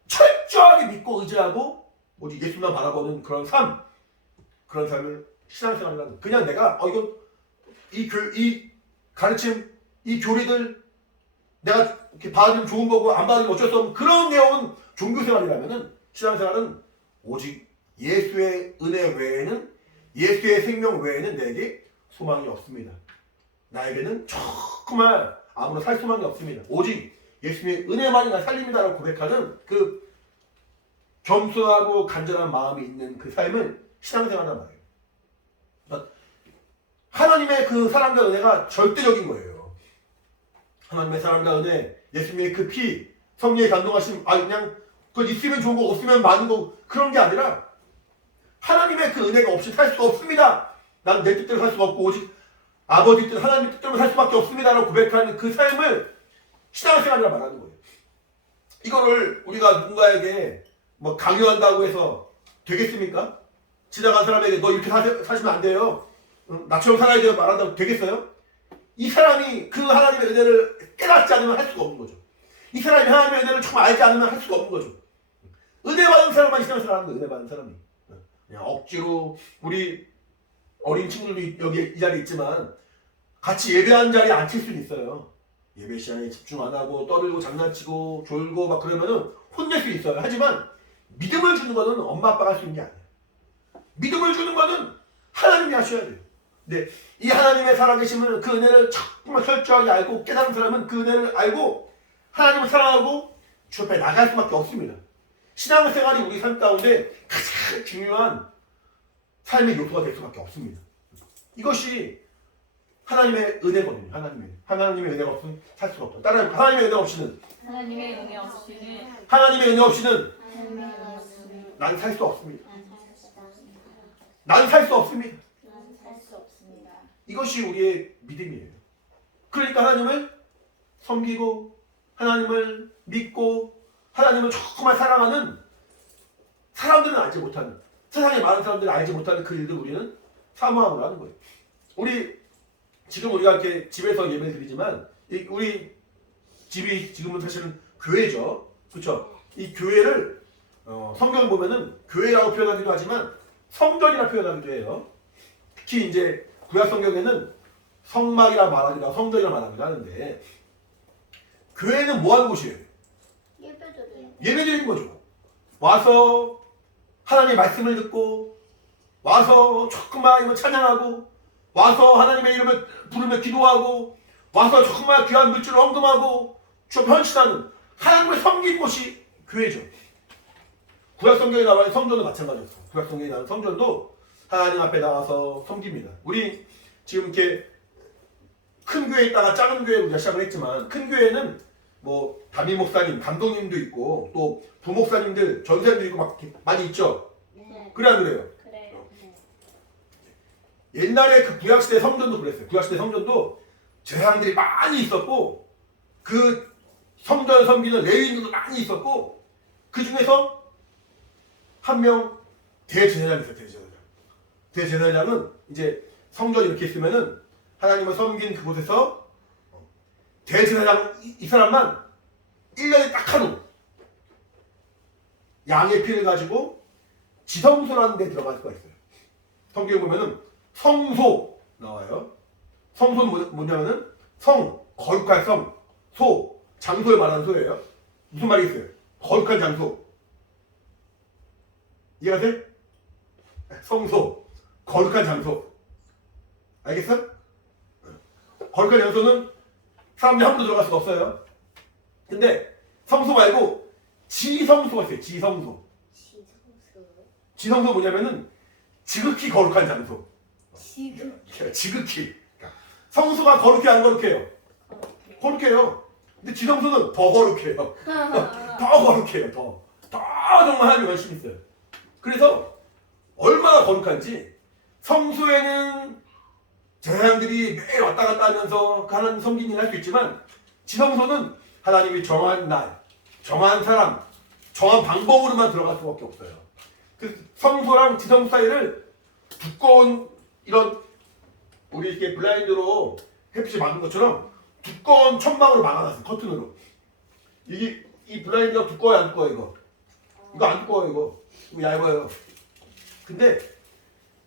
철저하게 믿고 의지하고 오직 예수만 바라보는 그런 삶을 신앙생활이라는 그냥 내가 이건 이 가르침, 이 교리들 내가 이렇게 받으면 좋은 거고 안 받으면 어쩔 수 없는 그런 내용은 종교생활이라면은 신앙생활은 오직 예수의 은혜 외에는 예수의 생명 외에는 내게 소망이 없습니다. 나에게는 정말 아무런 살 소망이 없습니다. 오직 예수님의 은혜만이 날 살립니다라고 고백하는 그 겸손하고 간절한 마음이 있는 그 삶을 신앙생활이란 말이에요. 하나님의 그 사랑과 은혜가 절대적인 거예요. 하나님의 사랑과 은혜, 예수님의 그 피, 성령의 감동하심, 그냥 그건 있으면 좋은 거 없으면 많은 거 그런 게 아니라 하나님의 그 은혜가 없이 살 수가 없습니다. 나는 내 뜻대로 살 수가 없고 오직 아버지 뜻, 하나님의 뜻대로 살 수밖에 없습니다라고 고백하는 그 삶을 신앙생활이라 말하는 거예요. 이거를 우리가 누군가에게 뭐 강요한다고 해서 되겠습니까? 지나간 사람에게 너 이렇게 사시면 안 돼요. 나처럼 살아야 돼요 말한다고 되겠어요? 이 사람이 그 하나님의 은혜를 깨닫지 않으면 할 수가 없는 거죠. 이 사람이 하나님의 은혜를 정말 알지 않으면 할 수가 없는 거죠. 은혜 받은 사람만 신앙생활 하는 거예요. 은혜 받은 사람이. 그냥 억지로 우리 어린 친구들도 여기 이 자리에 있지만 같이 예배하는 자리에 앉힐 수는 있어요. 예배 시간에 집중 안 하고 떠들고 장난치고 졸고 막 그러면은 혼낼 수 있어요. 하지만 믿음을 주는 거는 엄마 아빠가 할 수 있는 게 아니에요. 믿음을 주는 거는 하나님이 하셔야 돼요. 근데 이 하나님의 살아계심을 그 은혜를 정말 철저하게 알고 깨달은 사람은 그 은혜를 알고 하나님을 사랑하고 주 앞에 나갈 수밖에 없습니다. 신앙생활이 우리 삶 가운데 가장 중요한 삶의 요소가 될 수밖에 없습니다. 이것이 하나님의 은혜거든요. 하나님의 은혜가 없으면 살 수가 없다. 따라해 하나님의 은혜 없이는 난 살 수 없습니다. 난 살 수 없습니다. 이것이 우리의 믿음이에요. 그러니까 하나님을 섬기고 하나님을 믿고 하나님을 정말 사랑하는 사람들은 알지 못하는 세상에 많은 사람들은 알지 못하는 그 일들 우리는 사모함을 하는 거예요. 지금 우리가 이렇게 집에서 예배를 드리지만 우리 집이 지금은 사실은 교회죠. 그렇죠? 이 교회를 성경을 보면은 교회라고 표현하기도 하지만 성전이라 표현하기도 해요. 특히 이제 구약 성경에는 성막이라 말하기도 하고 성전이라 말하기도 하는데 교회는 뭐 하는 곳이에요? 예배드리는 거죠. 와서 하나님의 말씀을 듣고 와서 조금만 찬양하고 와서 하나님의 이름을 부르며 기도하고 와서 정말 귀한 물질을 헌금하고 좀 헌신하는 하나님을 섬기는 곳이 교회죠. 구약 성경에 나와 있는 성전도 마찬가지였어요. 구약 성경에 나오는 성전도 하나님 앞에 나와서 섬깁니다. 우리 지금 이렇게 큰 교회에 있다가 작은 교회로 우리가 시작을 했지만 큰 교회는 뭐 담임 목사님, 감독님도 있고 또 부목사님들, 전사님도 있고 막 많이 있죠. 네. 그래 안 그래요? 그래요. 네. 옛날에 그 구약시대 성전도 그랬어요. 구약시대 성전도 제사장들이 많이 있었고 그 성전을 섬기는 레위인들도 많이 있었고 그 중에서 한 명 대제사장이 있어요. 대제사장은 이제 성전 이렇게 있으면은 하나님을 섬긴 그곳에서 대제사장 이 사람만 1년에 딱 하루 양의 피를 가지고 지성소라는 데 들어갈 수가 있어요. 성경에 보면은 성소 나와요. 성소는 뭐냐면은 성, 거룩한 성, 소, 장소를 말하는 소예요. 무슨 말이 있어요? 거룩한 장소. 이해가 돼? 성소, 거룩한 장소. 알겠어? 거룩한 장소는 사람들이 한 번도 들어갈 수가 없어요. 근데 성소 말고 지성소가 있어요. 지성소. 지성소 뭐냐면은 지극히 거룩한 장소. 지극히. 성소가 거룩해 안 거룩해요? 거룩해요. 근데 지성소는 더 거룩해요. 더 거룩해요. 더 정말 하나님이 관심이 있어요. 그래서 얼마나 거룩한지 성소에는 제사장들이 매일 왔다 갔다 하면서 그 하나님 섬기는 일 할 수 있지만 지성소는 하나님이 정한 날, 정한 사람, 정한 방법으로만 들어갈 수밖에 없어요. 그 성소랑 지성소 사이를 두꺼운 이런 우리 이렇게 블라인드로 햇빛이 막은 것처럼 두꺼운 천막으로 막아놨어요. 커튼으로. 이 블라인드가 두꺼워요, 안 두꺼워요, 이거? 이거 안 두꺼워요, 이거 얇아요. 근데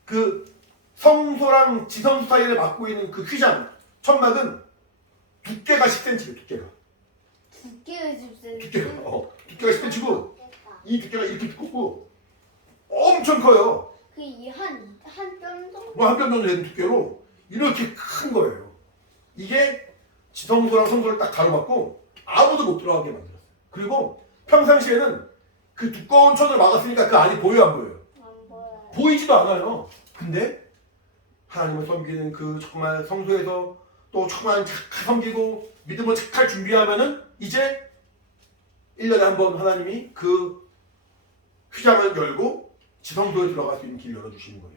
그 성소랑 지성소 사이를 막고 있는 그 휘장, 천막은 두께가 10cm예요, 두께가. 두께가 좀 두께가 10cm고 이 두께가 이렇게 두껍고 엄청 커요. 그한뼘 정도? 뭐 한 뼘 정도 되는 두께로 이렇게 큰 거예요. 이게 지성소랑 성소를 딱 가로막고 아무도 못 들어가게 만들었어요. 그리고 평상시에는 그 두꺼운 천을 막았으니까 그 안이 보여요, 안 보여요? 안 보여요. 보이지도 않아요. 근데 하나님을 섬기는 그 정말 성소에서 또 정말 착 섬기고 믿음을 착할 준비하면은 이제 1년에 한 번 하나님이 그 휘장을 열고 지성소에 들어갈 수 있는 길을 열어주시는 거예요.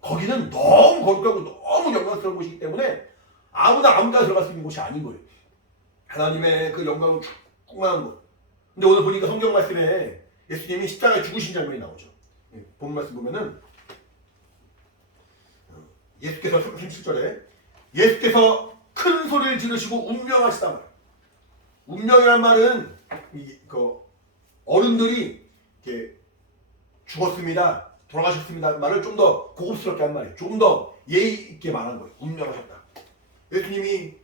거기는 너무 거룩하고 너무 영광스러운 곳이기 때문에 아무나 들어갈 수 있는 곳이 아닌 거예요. 하나님의 그 영광을 충만한 곳. 근데 오늘 보니까 성경 말씀에 예수님이 십자가에 죽으신 장면이 나오죠. 본 말씀 보면은 예수께서 37절에 예수께서 큰 소리를 지르시고 운명하시다 말이에요. 운명이란 말은 그 어른들이 이렇게 죽었습니다, 돌아가셨습니다 말을 좀 더 고급스럽게 한 말이에요. 조금 더 예의 있게 말한 거예요. 운명하셨다. 예수님이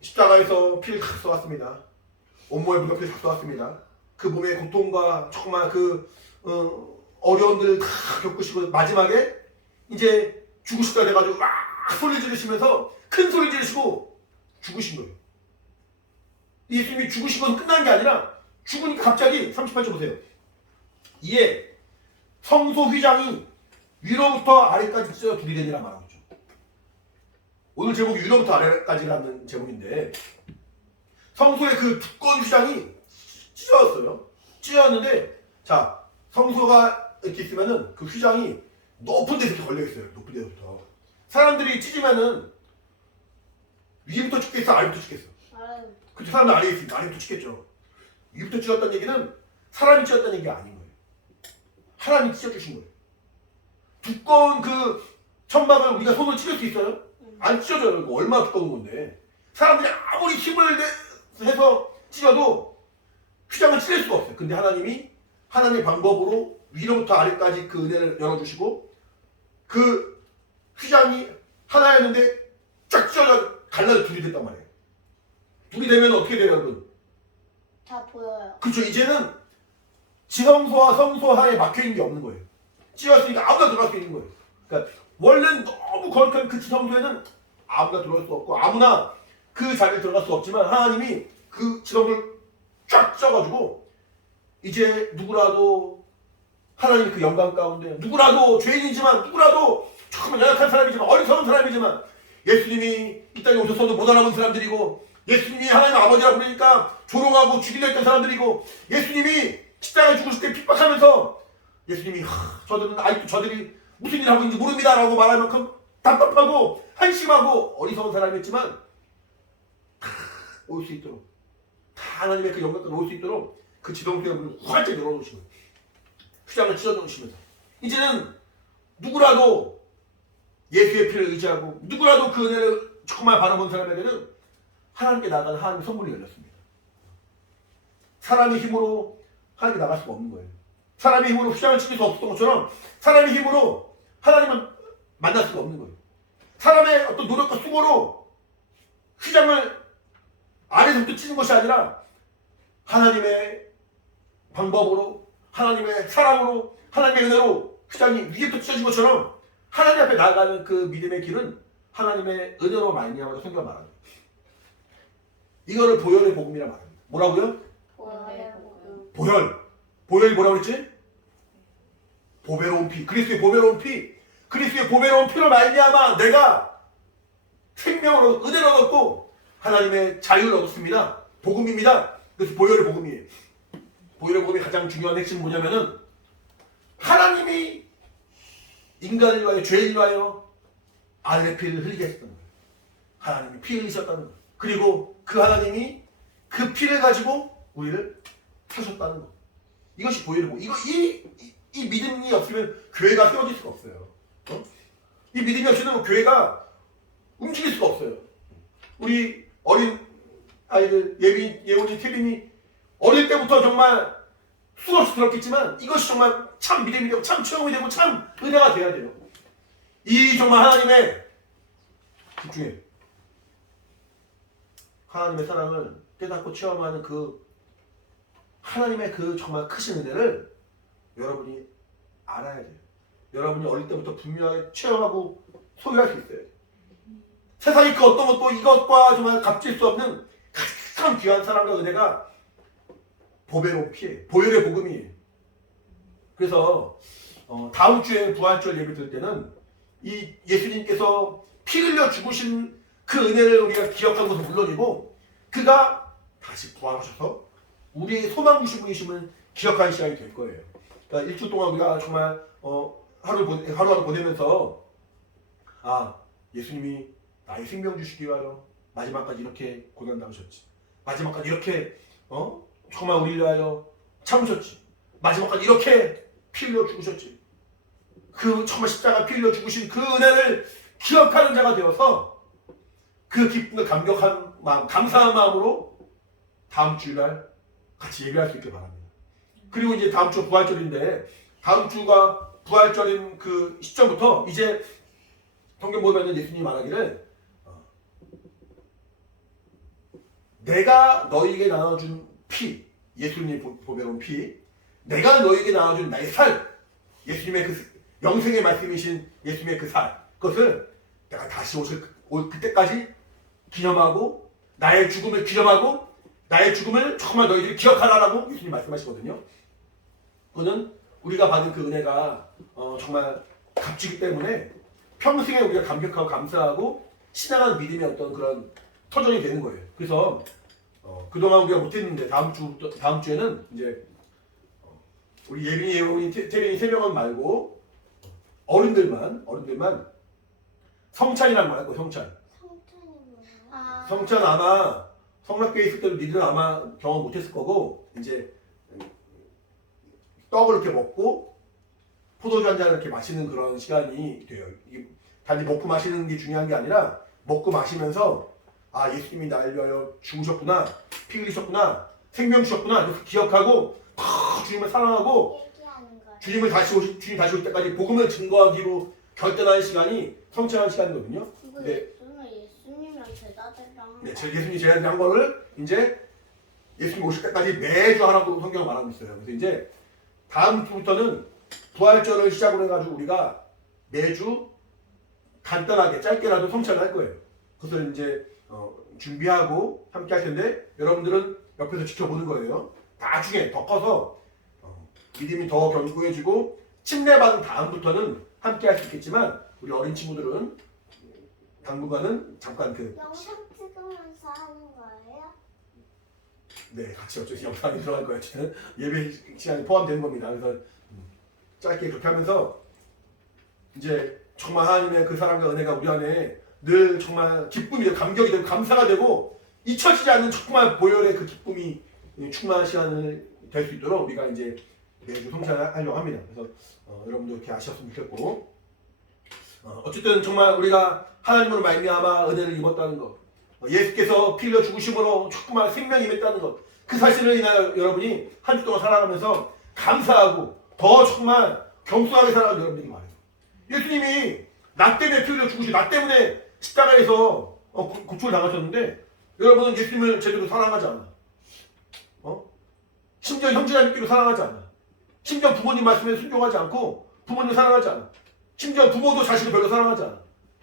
십자가에서 피를 탁 쏘았습니다. 온몸에 묻어 피를 탁 쏘았습니다. 그 몸의 고통과 정말 그 어려움들을 다 겪으시고 마지막에 이제 죽으시다 돼가지고 막 소리 지르시면서 큰 소리 지르시고 죽으신 거예요. 예수님이 죽으신 것은 끝난 게 아니라 죽으니까 갑자기 38절 보세요. 이에 성소 휘장이 위로부터 아래까지 찢어 둘이 되니라 말하고 있죠. 오늘 제목이 위로부터 아래까지라는 제목인데 성소의 그 두꺼운 휘장이 찢어졌어요. 찢어졌는데 자 성소가 이렇게 있으면은 그 휘장이 높은 데서 이렇게 걸려있어요. 높은 데서부터 사람들이 찢으면은 위부터 찢겠어, 아래부터 찢겠어? 그쵸, 사람들 아래에 있으니까 아래부터 찢겠죠. 위부터 찢었다는 얘기는 사람이 찢었다는 얘기가 아닌 거예요. 하나님이 찢어주신 거예요. 두꺼운 그 천막을 우리가 손으로 찢을 수 있어요? 안 찢어져요. 이거 얼마나 두꺼운 건데. 사람들이 아무리 힘을 해서 찢어도 휘장을 찢을 수가 없어요. 근데 하나님이 하나님의 방법으로 위로부터 아래까지 그 은혜를 열어주시고 그 휘장이 하나였는데 쫙 찢어져 갈라져 둘이 됐단 말이에요. 둘이 되면 어떻게 돼요, 여러분? 다 보여요. 그렇죠. 이제는 지성소와 성소 사이에 막혀있는 게 없는 거예요. 찢었으니까 아무나 들어갈 수 있는 거예요. 그러니까 원래는 너무 거룩한 그 지성소에는 아무나 들어갈 수 없고 아무나 그 자리에 들어갈 수 없지만 하나님이 그 지성소를 쫙 찢어가지고 이제 누구라도 하나님 그 영광 가운데 누구라도 죄인이지만 누구라도 조금 연약한 사람이지만 어리석은 사람이지만 예수님이 이 땅에 오셨어도 못 알아본 사람들이고 예수님이 하나님 아버지라고 그러니까 조롱하고 죽이려 했던 사람들이고 예수님이 십자가에 죽으실 때 핍박하면서 예수님이 저들은 아직도 저들이 무슨 일 하고 있는지 모릅니다 라고 말할 만큼 답답하고 한심하고 어리석은 사람이었지만 다 올 수 있도록 다 하나님의 그 영광까지 올 수 있도록 그 지성소의 문을 활짝 열어놓으시고 휘장을 찢어놓으시면서 이제는 누구라도 예수의 피를 의지하고 누구라도 그 은혜를 조금만 바라본 사람에게는 하나님께 나가는 하나님의 선물이 열렸습니다. 사람의 힘으로 하나님께 나갈 수가 없는 거예요. 사람의 힘으로 휘장을 찢을 수 없었던 것처럼 사람의 힘으로 하나님을 만날 수가 없는 거예요. 사람의 어떤 노력과 수고로 휘장을 아래서부터 찢는 것이 아니라 하나님의 방법으로 하나님의 사랑으로 하나님의 은혜로 휘장이 위에부터 찢어진 것처럼 하나님 앞에 나아가는 그 믿음의 길은 하나님의 은혜로 말미암아서 성경 말합니다. 이거를 보혈의 복음이라 말합니다. 뭐라고요? 보혈. 보혈이 뭐라고 그랬지? 보배로운 피. 그리스도의 보배로운 피. 그리스도의 보배로운 피를 말미암아 내가 생명을 은혜를 얻었고 하나님의 자유를 얻었습니다. 복음입니다. 그래서 보혈의 복음이에요. 보혈의 복음의 가장 중요한 핵심은 뭐냐면은 하나님이 인간을 위하여 죄인을 위하여 아들의 피를 흘리게 하셨다는 거예요. 하나님이 피 흘리셨다는 거예요. 그리고 그 하나님이 그 피를 가지고 우리를 사셨다는 거. 이것이 보혈의 복음. 이 믿음이 없으면 교회가 세워질 수가 없어요. 이 믿음이 없으면 교회가 움직일 수가 없어요. 우리 어린 아이들 예원이 태림이 어릴 때부터 정말 수없이 들었겠지만 이것이 정말 참 믿음이 되고 참 체험이 되고 참 은혜가 돼야 돼요. 이 정말 하나님의 집중해. 하나님의 사랑을 깨닫고 체험하는 그 하나님의 그 정말 크신 은혜를 여러분이 알아야 돼요. 여러분이 어릴 때부터 분명하게 체험하고 소유할 수 있어요. 세상의 그 어떤 것도 이것과 정말 값질 수 없는 가장 귀한 사랑과 은혜가 보배로운 피예요. 보혈의 복음이에요. 그래서 다음 주에 부활절 예배 드릴 때는 이 예수님께서 피 흘려 죽으신 그 은혜를 우리가 기억한 것은 물론이고 그가 다시 부활하셔서 우리의 소망 주신 분이심을 기억하는 시간이 될 거예요. 그러니까 일주일 동안 우리가 정말 하루하루 보내면서 아 예수님이 나의 생명 주시기 위하여 마지막까지 이렇게 고난당하셨지. 마지막까지 이렇게 정말 우리를 위하여 참으셨지. 마지막까지 이렇게 피 흘려 죽으셨지. 그 정말 십자가 피 흘려 죽으신 그 은혜를 기억하는 자가 되어서 그 기쁨과 감격한 마음, 감사한 마음으로 다음 주일날 같이 예배할 수 있길 바랍니다. 그리고 이제 다음 주 부활절인데 다음 주가 부활절인 그 시점부터 이제 성경 보면 예수님이 말하기를 내가 너에게 나눠준 피, 예수님이 보배로운 피, 내가 너에게 나눠준 나의 살, 예수님의 그 영생의 말씀이신 예수님의 그 살, 그것을 내가 다시 올 그때까지 기념하고 나의 죽음을 기념하고 나의 죽음을 정말 너희들이 기억하라라고 예수님이 말씀하시거든요. 그거는 우리가 받은 그 은혜가 정말 값지기 때문에 평생에 우리가 감격하고 감사하고 신앙한 믿음의 어떤 그런 터전이 되는 거예요. 그래서 그동안 우리가 못했는데 다음 주에는 이제 우리 예빈이, 예원이, 태빈이 3명은 말고 어른들만 성찬이라는 말 할 거예요. 성찬. 성찬이 뭐예요? 성찬 아마 성락교회 있을 때도 니들은 아마 경험 못했을 거고 이제 떡을 이렇게 먹고 포도주 한 잔을 이렇게 마시는 그런 시간이 돼요. 단지 먹고 마시는 게 중요한 게 아니라 먹고 마시면서 아 예수님이 나를 위하여 죽으셨구나, 피 흘리셨구나, 생명 주셨구나 이렇게 기억하고 주님을 사랑하고 얘기하는 거예요. 주님 다시 오실 때까지 복음을 증거하기로 결단하는 시간이 성찬하는 시간이거든요. 이거 네. 예수님이랑 제자들이랑 네, 예수님이 제안한 한 거를 이제 예수님 오실 때까지 매주 하라고 성경을 말하고 있어요. 그래서 이제 다음 주부터는 부활절을 시작으로 해가지고 우리가 매주 간단하게 짧게라도 성찬을 할 거예요. 그것을 이제 준비하고 함께 할 텐데 여러분들은 옆에서 지켜보는 거예요. 나중에 더 커서 믿음이 더 견고해지고 침례받은 다음부터는 함께 할 수 있겠지만 우리 어린 친구들은 당분간은 잠깐 영상 찍으면서 하는 거예요? 네, 같이 어쩌지 영상이 들어갈 거예요. 예배 시간이 포함되는 겁니다. 그래서 짧게 그렇게 하면서 이제 정말 하나님의 그 사랑과 은혜가 우리 안에 늘 정말 기쁨이 되고 감격이 되고 감사가 되고 잊혀지지 않는 정말 보혈의 그 기쁨이 충만한 시간을 될 수 있도록 우리가 이제 매주 성찬을 하려고 합니다. 그래서 여러분도 이렇게 아셨으면 좋겠고 어쨌든 정말 우리가 하나님으로 말미암아 은혜를 입었다는 것, 예수께서 피 흘려 죽으심으로 정말 생명이 임했다는 것, 그 사실을 인하여 여러분이 한 주 동안 살아가면서 감사하고 더 정말 겸손하게 살아가는 여러분들이 많아요. 예수님이 나 때문에 피 흘려 죽으시고 나 때문에 십자가에서 고초를 당하셨는데 여러분은 예수님을 제대로 사랑하지 않아. 심지어 형제나 믿기로 사랑하지 않아. 심지어 부모님 말씀에 순종하지 않고 부모님 사랑하지 않아. 심지어 부모도 자식을 별로 사랑하지 않아.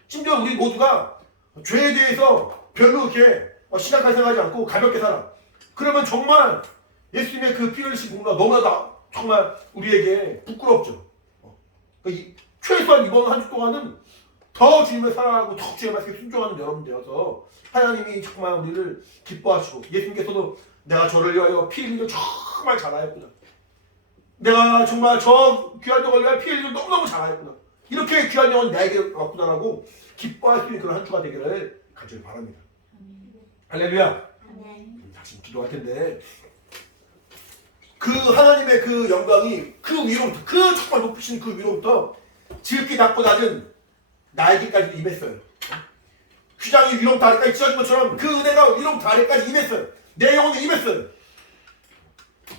심지어 우리 모두가 죄에 대해서 별로 이렇게 심각하게 생각하지 않고 가볍게 살아. 그러면 정말 예수님의 그 피 흘리신 공로가 너무나 정말 우리에게 부끄럽죠. 그러니까 최소한 이번 한 주 동안은 더 주님을 사랑하고 더 주님의 말씀에 순종하는 여러분 되어서 하나님이 정말 우리를 기뻐하시고 예수님께서도 내가 저를 위하여 피 흘린 걸 정말 잘하였구나. 내가 정말 저 귀한 종을 위하여 피 흘린 걸 너무너무 잘하였구나. 이렇게 귀한 영혼 내게 왔구나라고 기뻐할 수 있는 그런 한 주가 되기를 간절히 바랍니다. 할렐루야. 다시 기도할 텐데 그 하나님의 그 영광이 그 위로부터 그 정말 높으신 그 위로부터 지극히 낮고 낮은 나에게까지 임했어요. 휘장이 위로부터 아래까지 찢어진 것처럼 그 은혜가 위로부터 아래까지 임했어요. 내 영혼에 임했어요.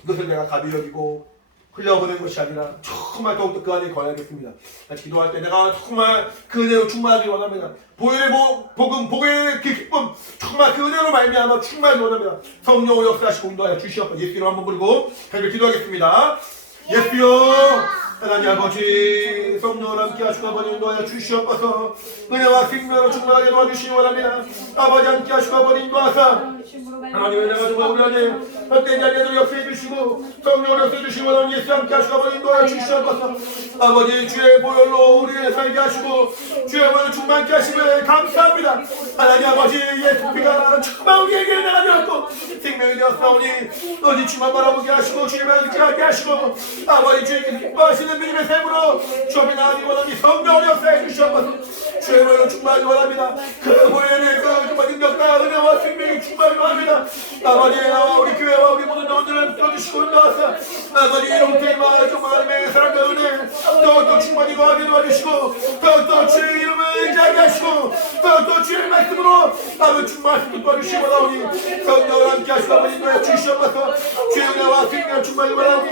이것을 내가 가벼이 여기고 흘려보낸 것이 아니라 정말 더욱더 그 안에 거하겠습니다. 같이 기도할 때 내가 정말 그 은혜로 충만하기 원합니다. 보혈의 복음, 보혈의 그 기쁨 정말 그 은혜로 말미암아 충만하기 원합니다. 성령으로 역사하시고 인도하여 주시옵소서. 예수 이름 한번 부르고 함께 기도하겠습니다. 예수여 하나님 아버지 성령을 함께 하시고 아버지 인도하여 주시옵소서. 은혜와 생명으로 충만하게 도와주시기 원합니다. 아버지 함께 하시고 아버지 인도하사 하나님의 내가 정말 우리 안에 헛된 자녀들 역사해 주시고 성령을 역사해 주시고 원하는 예수 함께 하시고 아버지 인도하여 주시옵소서. 아버지 주의 보혈로 우리를 살게 하시고 주의 보혈 충만케 하심을 감사합니다. 하나님 아버지 예수 피가 정말 우리에게 내가 되었고 생명이 되었사오니 어디 주만 바라보게 하시고 주님을 의지하게 하시고 아버지 주님께 기뻐하시는 믿음의 삶으로 주님이 나아가기 원하니 성령을 역사해 주시옵소서. 주의 보혈로 충만하기 원합니다. 그 보혈의 그 정말 능력과 은혜와 생명이 충만하기 원합니다. 아버지 우리 교회와 우리 모든 영혼들을 들어주시고 인도하사 아버지 이름부터 정말 하나님의 사랑과 은혜 더욱더 충만히 거하게 도와주시고 더욱더 주의 이름을 의지하게 하시고 더욱더 주의 말씀으로 아버지 충만하시고 도와주시고 나오니 성령을 함께 하시고 아버지 인도해 주시옵소서. 주의 은혜와 생명을 충만히 원하오니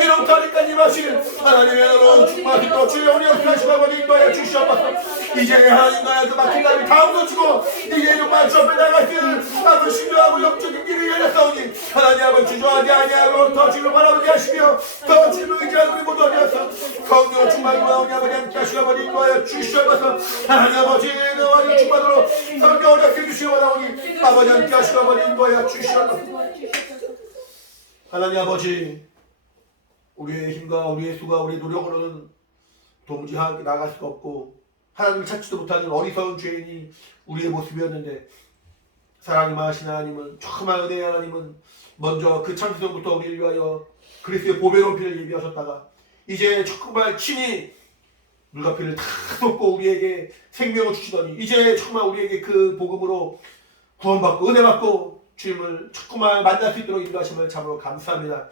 이름부터 아직까지 마시는 하나님의 은혜로 충만하시고 주의 은혜 역사하시고 아버지 인도해 주시옵소서. 이제 하나님과의 그 막힌 감이 다 없어지고 이제 정말 주 앞에 나갈 수 있는 아버지 신뢰하고 영적인 길이 열렸사오니 하나님 아버지 주저하지 아니하고 더 주를 바라보게 하시며 더 주를 의지하고 우리 모두 하셔서 성령으로 충만히 나오니 아버지 함께 하시고 아버지 인도하여 주시옵소서. 하나님 아버지 너와 충만으로 성령을 약해 주시고 나오니 아버지 함께 하시고 아버지 인도하여 주시옵소서. 하나님 아버지 우리의 힘과 우리의 수가 우리의 노력으로는 도무지 하나님께 나갈 수가 없고 하나님을 찾지도 못하는 어리석은 죄인이 우리의 모습이었는데 사랑이 많으신 하나님은 정말 은혜의 하나님은 먼저 그 창세전부터 우리를 위하여 그리스도의 보배로운 피를 예비하셨다가 이제 정말 친히 물과 피를 다 쏟고 우리에게 생명을 주시더니 이제 정말 우리에게 그 복음으로 구원받고 은혜받고 주님을 정말 만날 수 있도록 인도하심을 참으로 감사합니다.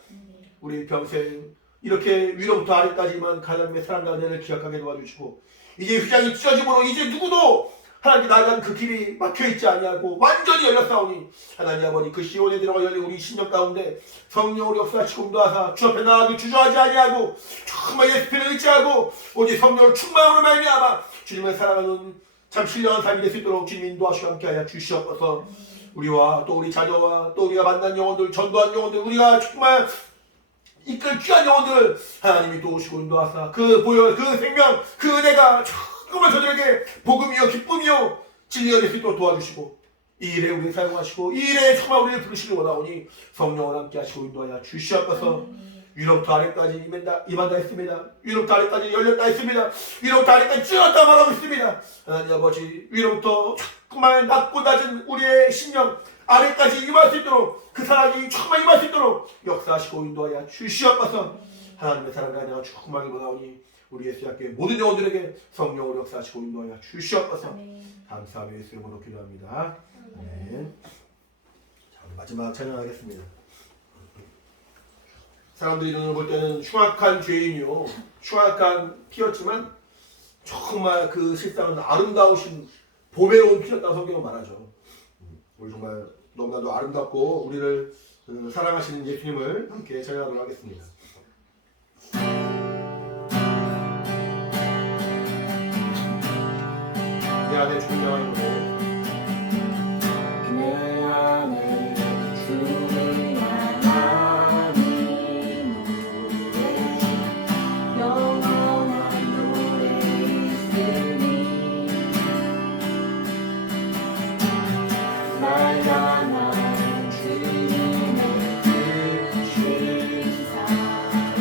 우리 평생 이렇게 위로부터 아래까지만 하나님의 사랑과 은혜를 기억하게 도와주시고 이제 휘장이 찢어짐으로 이제 누구도 하나님께 나아가는 그 길이 막혀있지 아니하고 완전히 열렸사오니 하나님 아버지 그 시온에 들어가 열린 우리 신령 가운데 성령으로 역사하시고 인도하사 주 앞에 나아가기 주저하지 아니하고 정말 예수 피를 의지하고 오직 성령을 충만으로 말미암아 주님을 사랑하는 참 신령한 삶이 될 수 있도록 주님 인도하시고 함께하여 주시옵소서. 우리와 또 우리 자녀와 또 우리가 만난 영혼들 전도한 영혼들 우리가 정말 이끌 귀한 영혼들을 하나님이 도우시고 인도하사 그 보혈 그 생명 그 은혜가 정말 저들에게 복음이요 기쁨이요 진리가 될 수 있도록 도와주시고 이 일에 우리를 사용하시고 이 일에 정말 우리를 부르시길 원하오니 성령을 함께 하시고 인도하여 주시옵소서. 위로부터 아래까지 임한다 했습니다. 위로부터 아래까지 열렸다 했습니다. 위로부터 아래까지 찢었다 말하고 있습니다. 하나님 아버지 위로부터 정말 낮고 낮은 우리의 심령 아래까지 임할 수 있도록 그 사랑이 정말 임할 수 있도록 역사하시고 인도하여 주시옵소서. 하나님의 사랑과 내가 충만히 원하오니 우리 예수 학교의 모든 영혼들에게 성령으로 역사하시고 인도하여 주시옵소서. 감사하며 예수 이름으로 기도합니다. 아멘. 자, 마지막 찬양하겠습니다. 사람들이 눈을 볼 때는 흉악한 죄인이요 흉악한 피였지만 정말 그 실상은 아름다우신 보배로운 피였다고 성경은 말하죠. 우리 정말 너무나도 아름답고 우리를 사랑하시는 예수님을 함께 찬양하도록 하겠습니다. 내 안에 중요한 노래 내 안에 주를 향한 이 노래 영원한 노래 있으니 날 향한 주님의 크신 사랑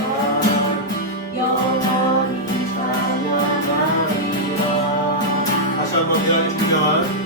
영원히 찬양하리라. 다시 한번 내 안에 중요한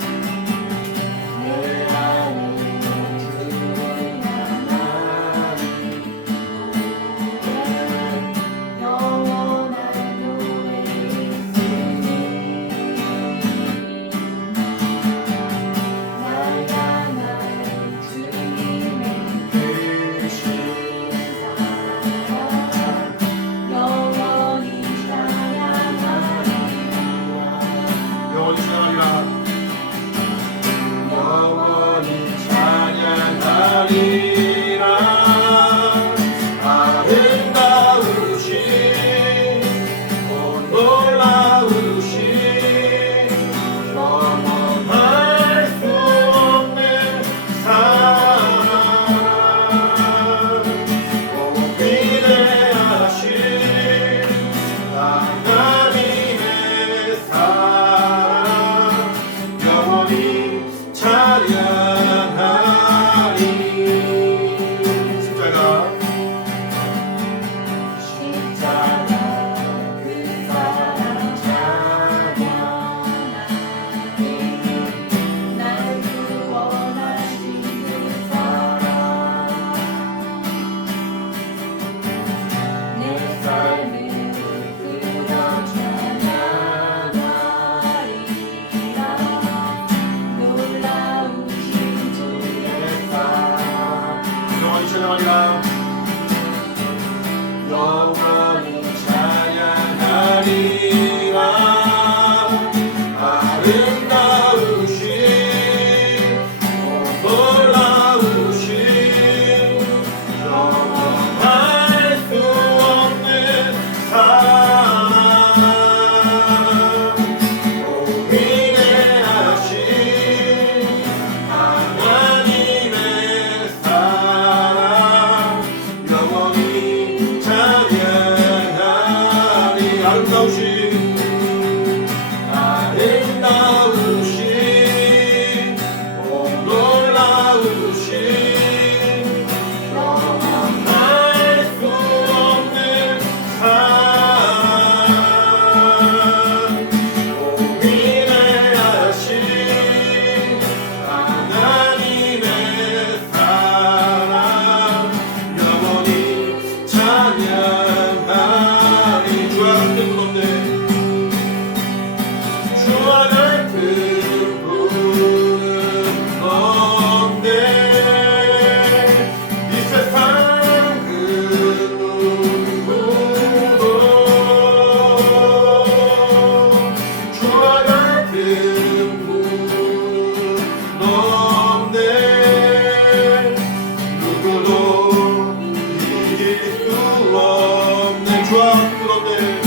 없네.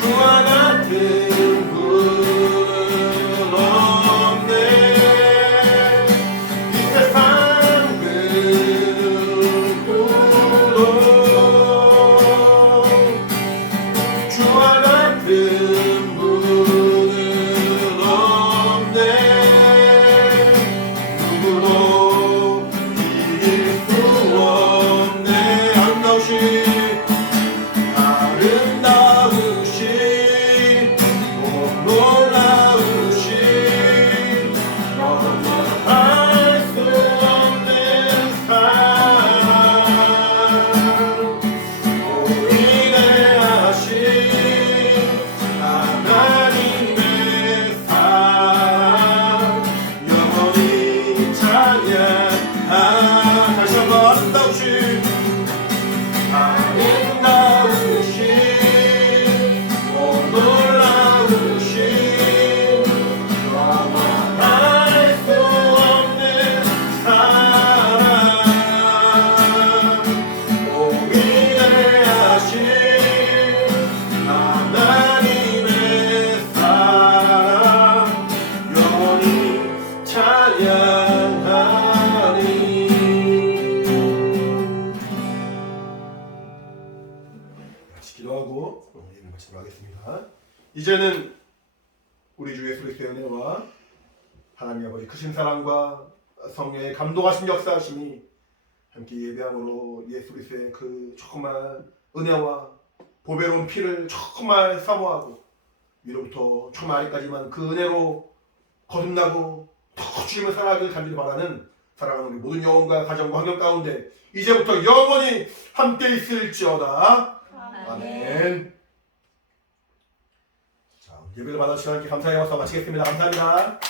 주와 같은 분은 없네. 이 세상 그 누구도 주와 같은 분은 없네. 누구도 이길 수 없네. 아름다우신 놀라우신 할 수 없는 사랑 위대하신 하나님의 사랑 영원히 찬양하. 다시 한번 아름다우신 놀라우신 할 수 없는 사랑 오 위대하신 하나님의 사랑 영원히 찬양하리. 같이 기도하고 예배를 마치도록 하겠습니다. 이제는 우리 주 예수 그리스도의 은혜와 하나님 아버지 크신 사랑과 성령의 감동하신 역사하심이 함께 예배함으로 예수 그리스도의 그 정말 은혜와 보배로운 피를 정말 사모하고 위로부터 정말 아래까지만 그 은혜로 거듭나고 더 주님을 사랑하길 간절히 바라는 사랑하는 우리 모든 영혼과 가정과 환경 가운데 이제부터 영원히 함께 있을지어다. 아멘. 자, 예배를 받아 주셔서 감사해 마치겠습니다. 감사합니다.